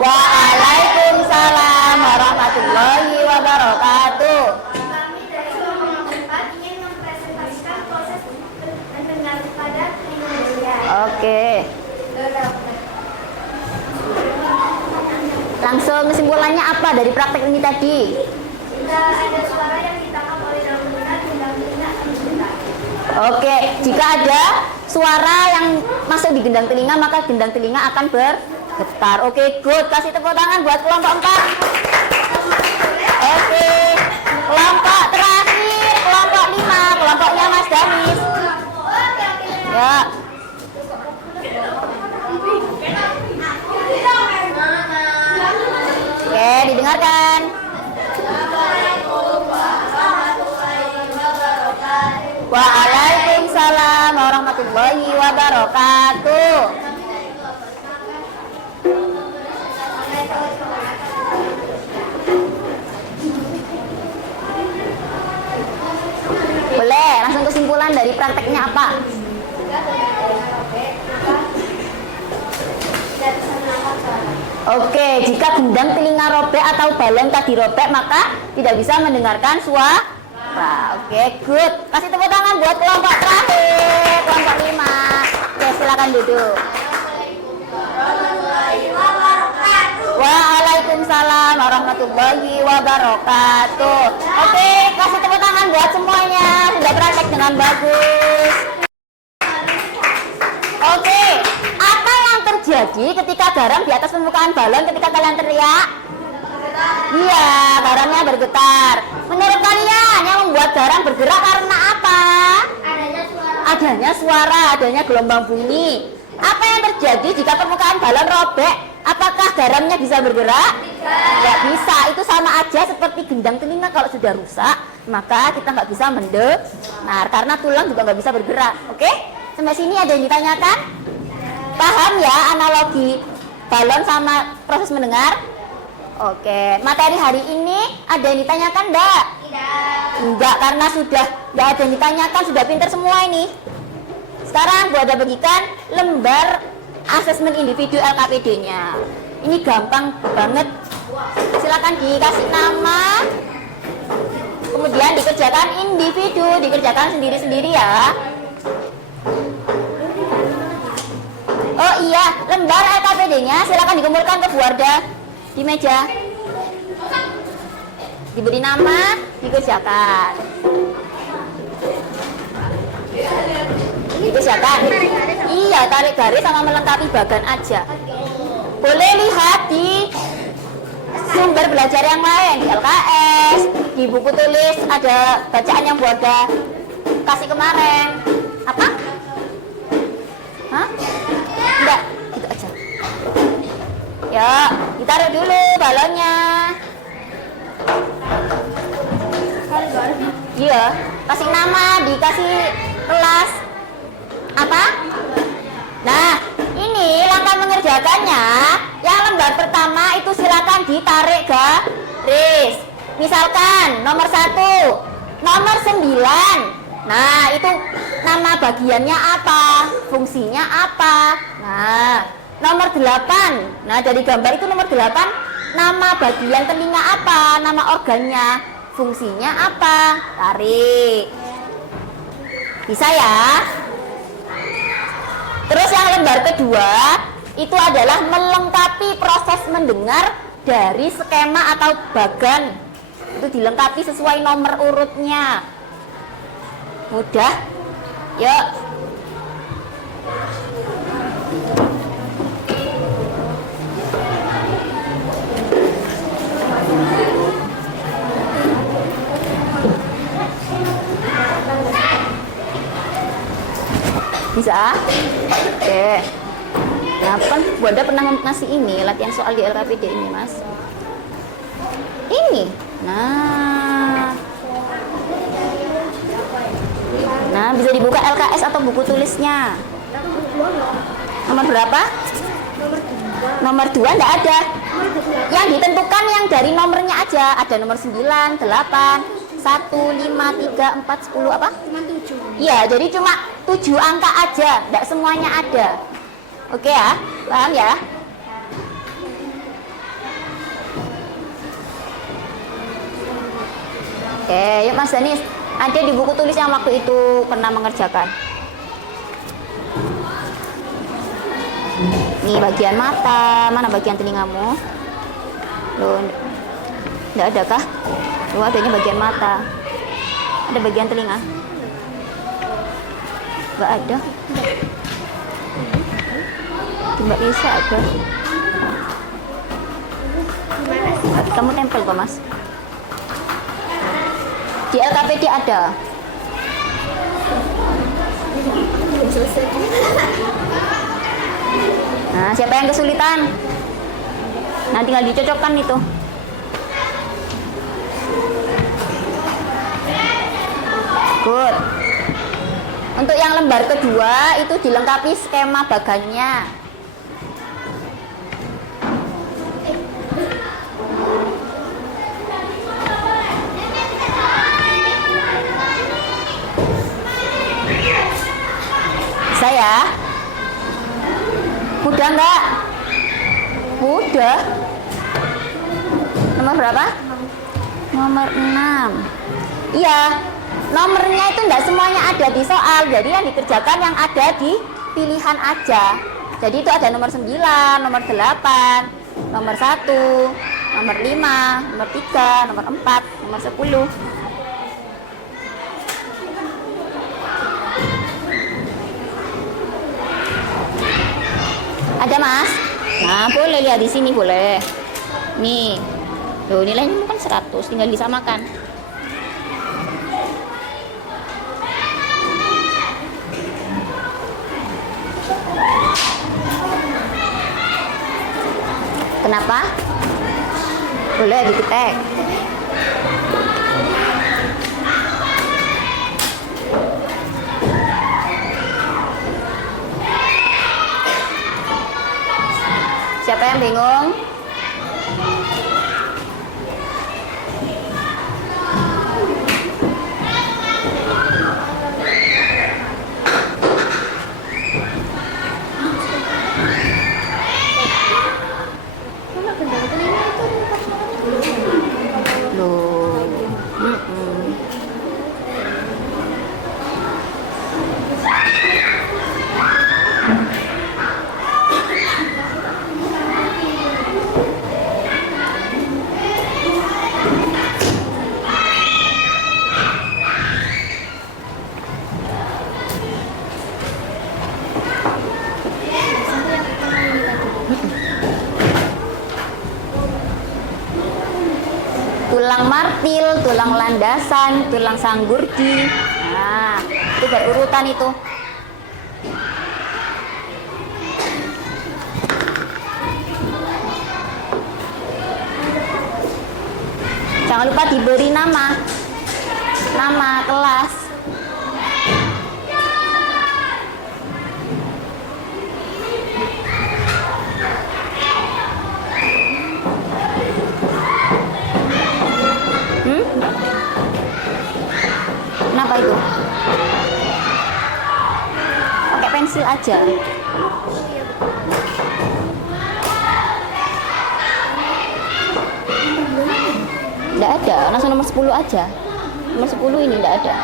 Waalaikumsalam warahmatullahi wabarakatuh. Kami dari kelompok 4 ingin mempresentasikan proses mendengar pada telinga manusia. Oke. Langsung kesimpulannya apa dari praktek ini tadi? Jika ada suara yang ditangkap oleh daun benar, gendang telinga akan bergetar. Oke, jika ada suara yang masuk di gendang telinga, maka gendang telinga akan bergetar. Oke, good. Kasih tepuk tangan buat kelompok 4. Oke, kelompok terakhir, kelompok 5, kelompoknya Mas Danis. Ya. Oke, didengarkan. Waalaikumsalam warahmatullahi wabarakatuh. Boleh, langsung kesimpulan dari prakteknya apa? Oke, jika gendang telinga robek atau balon tadi robek, maka tidak bisa mendengarkan suara. Oke, good. Kasih tepuk tangan buat kelompok terakhir, kelompok 5. Oke, silakan duduk. Waalaikumsalam warahmatullahi wabarakatuh. Oke, kasih tepuk tangan buat semuanya. Sudah praktek dengan bagus. Oke, apa yang terjadi ketika garam di atas permukaan balon ketika kalian teriak? Iya, garamnya bergetar. Menurut kalian yang membuat garam bergerak karena apa? Adanya suara, adanya gelombang bunyi. Apa yang terjadi jika permukaan balon robek? Apakah garamnya bisa bergerak? Tidak bisa. Itu sama aja seperti gendang telinga kalau sudah rusak, maka kita nggak bisa mendengar karena tulang juga nggak bisa bergerak. Oke? Sampai sini ada yang ditanyakan? Paham ya analogi balon sama proses mendengar? Oke, materi hari ini ada yang ditanyakan enggak? Enggak, karena sudah enggak ada yang ditanyakan, sudah pinter semua ini. Sekarang Bu ada bagikan lembar asesmen individu LKPD-nya. Ini gampang banget. Silakan dikasih nama, kemudian dikerjakan individu, dikerjakan sendiri-sendiri ya. Oh iya, lembar LKPD-nya silakan dikumpulkan ke Bu Wardah di meja. Diberi nama, dikerjakan. Dikerjakan. Iya, tarik garis sama melengkapi bagan aja. Boleh lihat di sumber belajar yang lain, di LKS, di buku tulis ada bacaan yang Bunda kasih kemarin. Apa? Hah? Enggak, gitu aja. Yuk, ditaruh dulu balonnya. Iya, kasih nama, dikasih kelas. Apa? Nah, ini langkah mengerjakannya. Yang lembar pertama itu silakan ditarik garis. Misalkan nomor 1, nomor 9. Nah, itu nama bagiannya apa? Fungsinya apa? Nah, nomor 8. Nah, dari gambar itu nomor 8, nama bagian telinga apa? Nama organnya. Fungsinya apa? Tarik. Bisa ya? Terus yang lembar kedua itu adalah melengkapi proses mendengar dari skema atau bagan. Itu dilengkapi sesuai nomor urutnya. Mudah? Yuk. Bisa? Oke. Nah, kan Bunda pernah ngasih ini, latihan soal di LKPD ini, Mas. Ini. Nah, bisa dibuka LKS atau buku tulisnya. Nomor berapa? Nomor 2 enggak ada. Yang ditentukan yang dari nomornya aja. Ada nomor 9, 8, 1, 5, 3, 4, 10 apa? Cuma 7. Iya, jadi cuma 7 angka aja, enggak semuanya ada. Oke ya, paham ya? Oke, yuk Mas Danis. Ada di buku tulis yang waktu itu pernah mengerjakan. Nih bagian mata, mana bagian telingamu? Loh, enggak ada kah? Loh, adanya bagian mata. Ada bagian telinga? Enggak ada. Mbak Lisa ada. Kamu tempel kok, Mas? Di LKPD ada. Nah, siapa yang kesulitan? Nah, tinggal dicocokkan itu. Good. Untuk yang lembar kedua itu dilengkapi skema bagannya. Saya mudah nggak? Mudah. Nomor berapa? Nomor 6. Iya, nomornya itu enggak semuanya ada di soal. Jadi yang dikerjakan yang ada di pilihan aja. Jadi itu ada nomor 9, nomor 8, nomor 1, nomor 5, nomor 3, nomor 4, nomor 10. Ada, Mas? Nah, boleh lihat di sini, boleh. Nih. Loh, nilainya bukan 100, tinggal disamakan. Kenapa? Boleh diketek. Siapa yang bingung? Loh. tulang martil, tulang landasan, tulang sanggurdi. Nah, itu berurutan itu. Jangan lupa diberi nama kelas. Kenapa itu? Pakai pensil aja. Tidak ada, langsung nomor 10 aja. Nomor 10 ini tidak ada.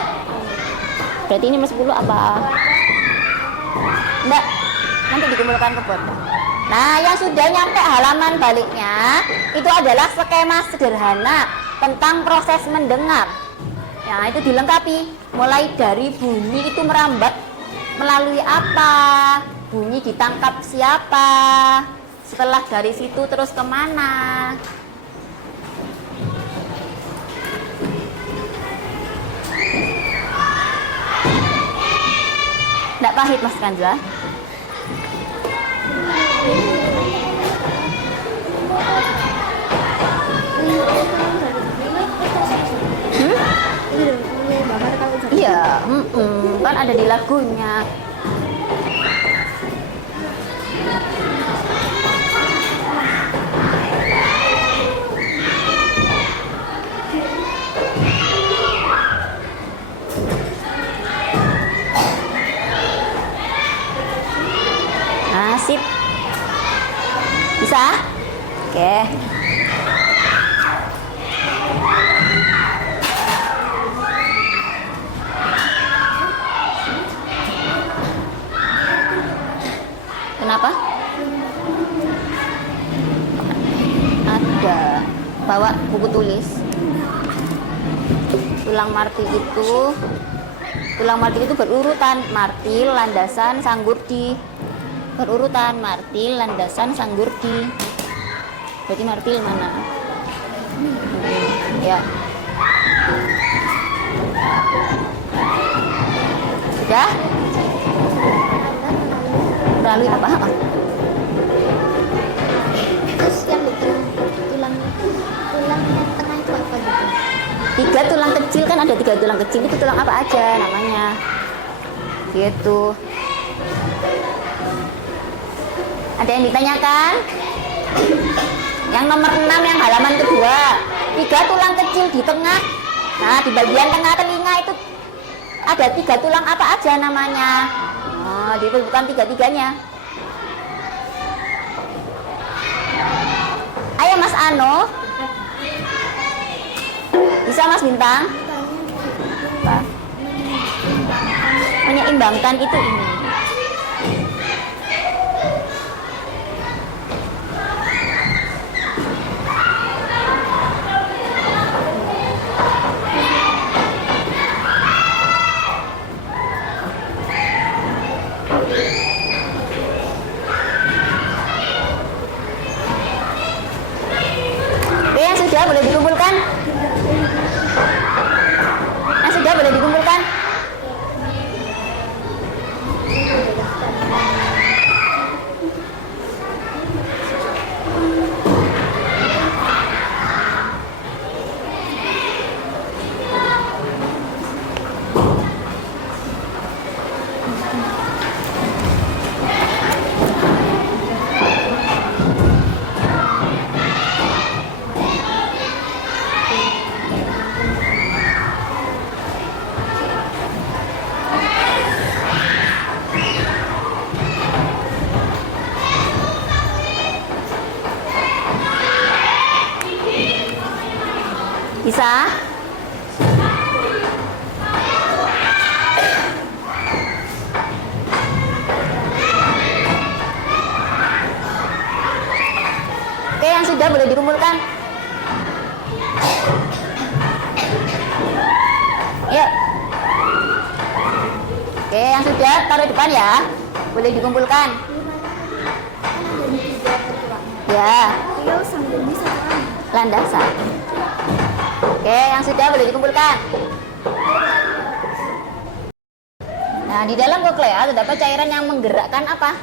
Berarti ini nomor 10 apa? Enggak, nanti dikumpulkan ke board. Nah, yang sudah nyampe halaman baliknya itu adalah skema sederhana tentang proses mendengar. Nah, itu dilengkapi mulai dari bunyi itu merambat melalui apa, bunyi ditangkap siapa, setelah dari situ terus kemana. Nggak pahit Mas Kanza? Iya, kan ada di lagunya. Nah, sip. Bisa? Oke. Kenapa? Ada. Bawa buku tulis. Tulang martil itu berurutan martil, landasan, sanggurdi. Berurutan martil, landasan, sanggurdi. Berarti martil mana? Ya. Sudah? Melalui apa? Terus yang itu tulang tengah itu apa gitu? 3 tulang kecil, kan ada 3 tulang kecil, itu tulang apa aja namanya? Gitu. Ada yang ditanyakan? Yang nomor 6 yang halaman kedua, 3 tulang kecil di tengah. Nah, di bagian tengah telinga itu ada 3 tulang apa aja namanya? Oh, itu bukan 3-3-nya. Ayo Mas Ano. Bisa Mas Bintang? Apa? Menyeimbangkan itu ini. Oke, yang sudah boleh dikumpulkan? Yang sudah boleh dikumpulkan? Bisa? Oke, yang sudah boleh dikumpulkan. Yuk. Oke, yang sudah taruh depan ya. Boleh dikumpulkan. Ya. Trio sambil bisa Landasan. Oke, yang sudah boleh dikumpulkan. Nah, di dalam koklea terdapat cairan yang menggerakkan apa?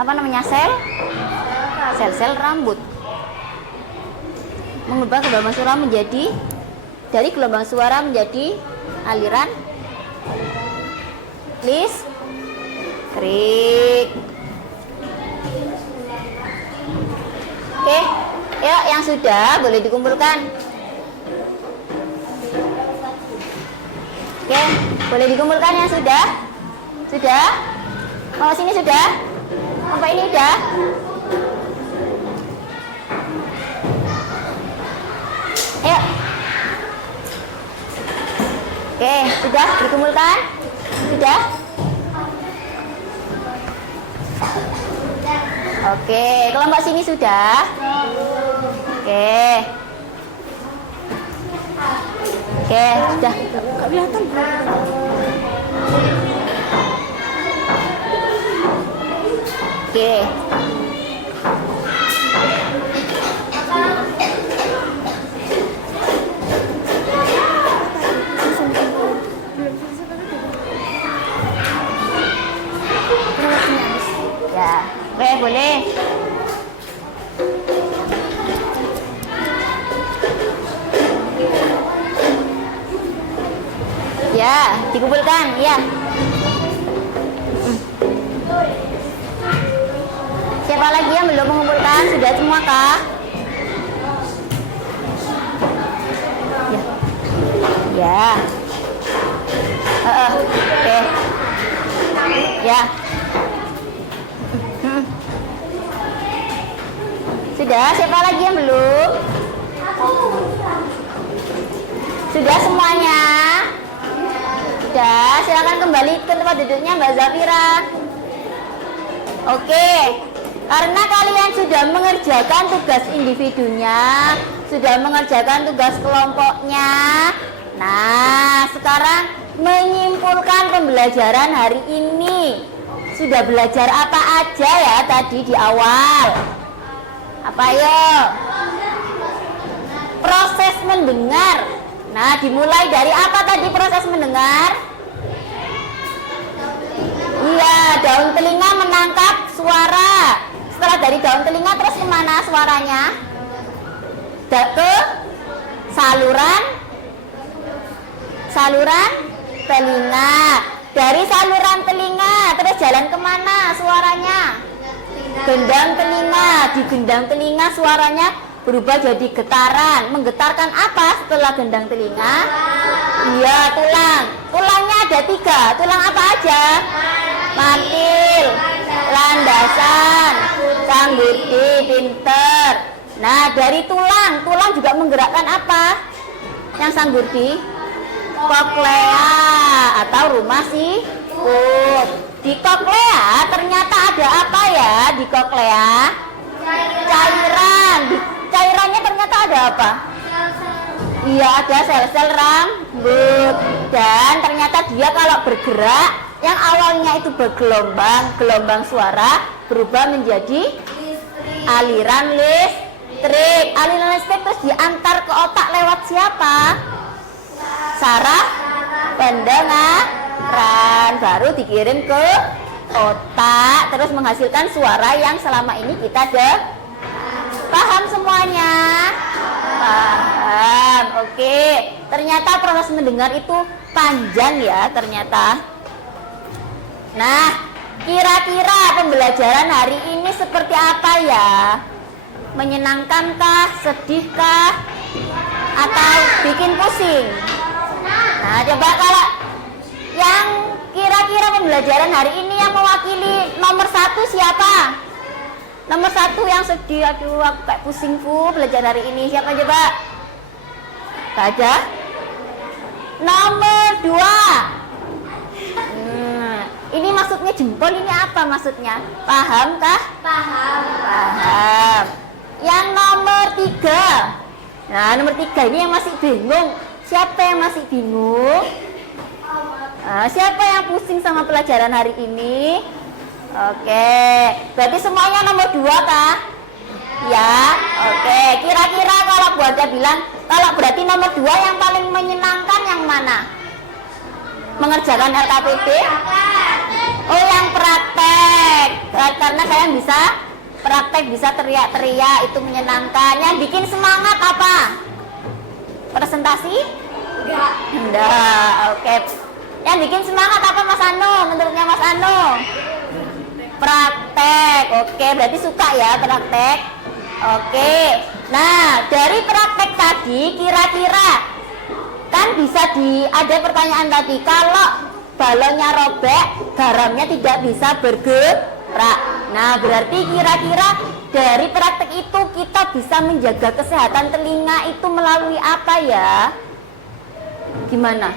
Apa namanya? Sel-sel rambut. Mengubah gelombang suara menjadi dari gelombang suara menjadi aliran listrik. Oke, yuk yang sudah boleh dikumpulkan. Oke, boleh dikumpulkan yang sudah? Sudah? Oh, sini sudah? Sampai ini udah? Ayo. Oke, sudah dikumpulkan? Sudah? Oke, kelompok sini sudah? Oke. Oke, sudah. Kelihatan belum? Oke. Ya, oke boleh. Ya, dikumpulkan, ya. Siapa lagi yang belum mengumpulkan? Sudah semua kah? Ya. Ya. Oke. Ya. Sudah, siapa lagi yang belum? Sudah semuanya? Sudah, silakan kembali ke tempat duduknya Mbak Zafira. Oke, karena kalian sudah mengerjakan tugas individunya, sudah mengerjakan tugas kelompoknya. Nah, sekarang menyimpulkan pembelajaran hari ini. Sudah belajar apa aja ya tadi di awal? Apa yo? Proses mendengar. Nah, dimulai dari apa tadi proses mendengar? Iya, daun telinga menangkap suara. Setelah dari daun telinga terus kemana suaranya? Ke saluran telinga. Dari saluran telinga terus jalan kemana suaranya? Gendang telinga. Di gendang telinga suaranya berubah jadi getaran. Menggetarkan apa setelah gendang telinga? Iya, tulang. Tulangnya ada 3. Tulang apa aja? Mantil, landasan, sanggurdi, pinter. Nah, dari tulang juga menggerakkan apa? Yang sanggurdi? Koklea atau rumah sikut. Di koklea ternyata ada apa ya di koklea? Cairan. Di cairannya ternyata ada apa? Iya, ada sel-sel rambut. Dan ternyata dia kalau bergerak, yang awalnya itu gelombang suara berubah menjadi aliran listrik. Aliran listrik terus diantar ke otak lewat siapa? Saraf pendengaran, baru dikirim ke otak, terus menghasilkan suara yang selama ini kita paham semuanya? Paham, oke. Ternyata proses mendengar itu panjang ya ternyata. Nah, kira-kira pembelajaran hari ini seperti apa ya? Menyenangkankah, sedihkah, atau bikin pusing? Nah, coba kalau yang kira-kira pembelajaran hari ini yang mewakili nomor 1 siapa? Nomor 1 yang sedih, aduh aku kayak pusing belajar hari ini. Siapa coba? Gak ada? Nomor 2. Ini maksudnya jempol, ini apa maksudnya? Paham kah? Paham. Yang nomor 3. Nah, nomor 3 ini yang masih bingung. Siapa yang masih bingung? Siapa yang pusing sama pelajaran hari ini? Oke, berarti semuanya nomor 2 kah? Ya, oke. Kira-kira kalau Bu Ada bilang Kalau berarti nomor 2 yang paling menyenangkan yang mana? Mengerjakan LKPD? Oh, yang praktek. Karena kalian bisa praktek, bisa teriak-teriak, itu menyenangkan. Yang bikin semangat apa? Presentasi? Enggak. Oke. Yang bikin semangat apa Mas Anu? Menurutnya Mas Anu? Praktek. Oke, berarti suka ya praktek. Oke. Nah, dari praktek tadi kira-kira kan bisa ada pertanyaan tadi, kalau balonnya robek, garamnya tidak bisa bergerak. Nah, berarti kira-kira dari praktek itu kita bisa menjaga kesehatan telinga itu melalui apa ya? Gimana?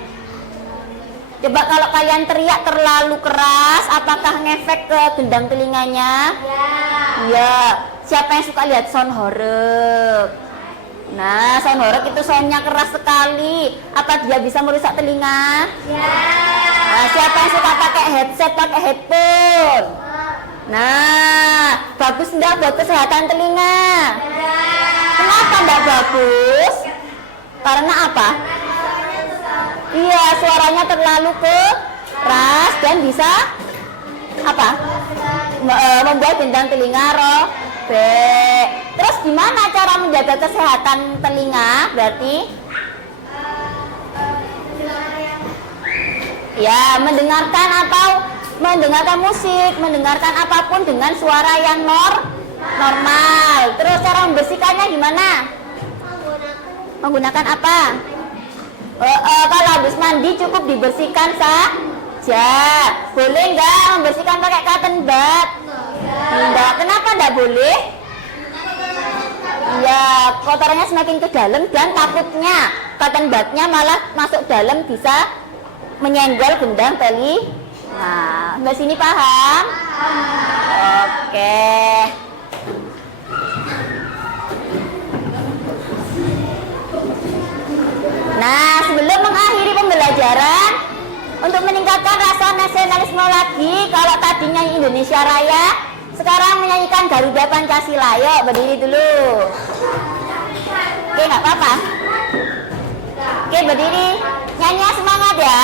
Coba kalau kalian teriak terlalu keras, apakah ngefek ke gendang telinganya? Ya. Siapa yang suka lihat sound horeg? Nah, sound horeg itu soundnya keras sekali. Apa dia bisa merusak telinga? Nah, siapa yang suka pakai headset, pakai headphone? Nah, bagus enggak buat kesehatan telinga? Kenapa enggak bagus? Karena apa? Iya, suaranya terlalu keras dan bisa apa? Membuat gendang telinga robek. Terus gimana cara menjaga kesehatan telinga? Berarti ya mendengarkan musik, mendengarkan apapun dengan suara yang normal. Terus cara membersihkannya gimana? Menggunakan apa? Kalau habis mandi cukup dibersihkan saja. Boleh nggak membersihkan pakai cotton bud? Enggak. Kenapa enggak boleh? Ya, kotorannya semakin ke dalam dan takutnya cotton budnya malah masuk dalam, bisa menyenggol gendang telinga. Nah, sampai sini paham? Oke. Nah, sebelum mengakhiri pembelajaran, untuk meningkatkan rasa nasionalisme lagi, kalau tadinya Indonesia Raya, sekarang menyanyikan Garuda Pancasila. Yuk, berdiri dulu. Oke, nggak apa-apa. Oke, berdiri. Nyanyi semangat ya.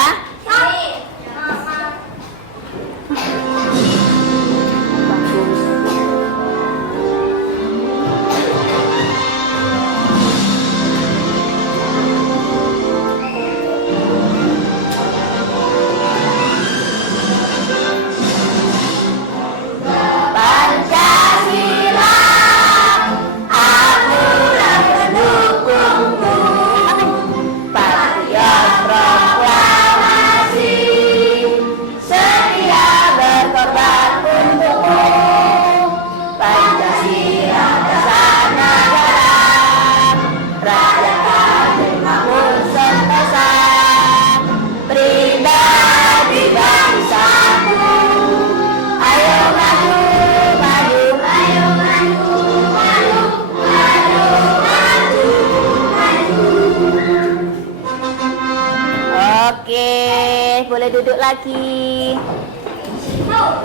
Boleh duduk lagi.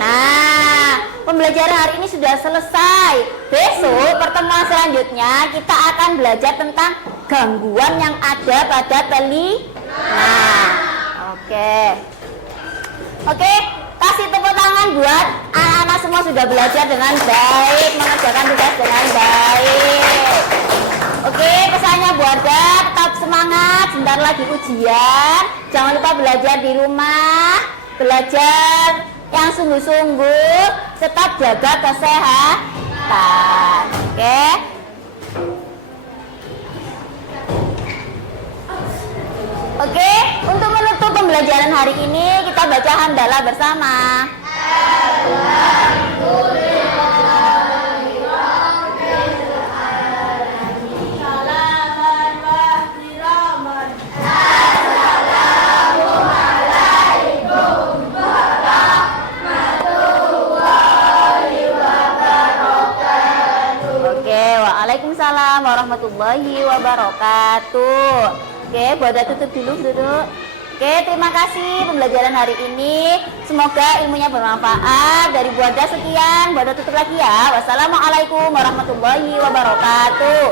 Nah, pembelajaran hari ini sudah selesai. Besok pertemuan selanjutnya kita akan belajar tentang gangguan yang ada pada telinga. Oke, kasih tepuk tangan buat anak-anak semua sudah belajar dengan baik, mengerjakan tugas dengan baik. Oke, pesannya buat tetap semangat, sebentar lagi ujian. Jangan lupa belajar di rumah, belajar yang sungguh-sungguh, tetap jaga kesehatan. Oke, untuk menutup pembelajaran hari ini kita baca hamdalah bersama. Waalaikumsalam warahmatullahi wabarakatuh. Oke, Buat tutup dulu, duduk. Oke, terima kasih pembelajaran hari ini. Semoga ilmunya bermanfaat. Dari Buada sekian, Buada tutup lagi ya. Wassalamualaikum warahmatullahi wabarakatuh.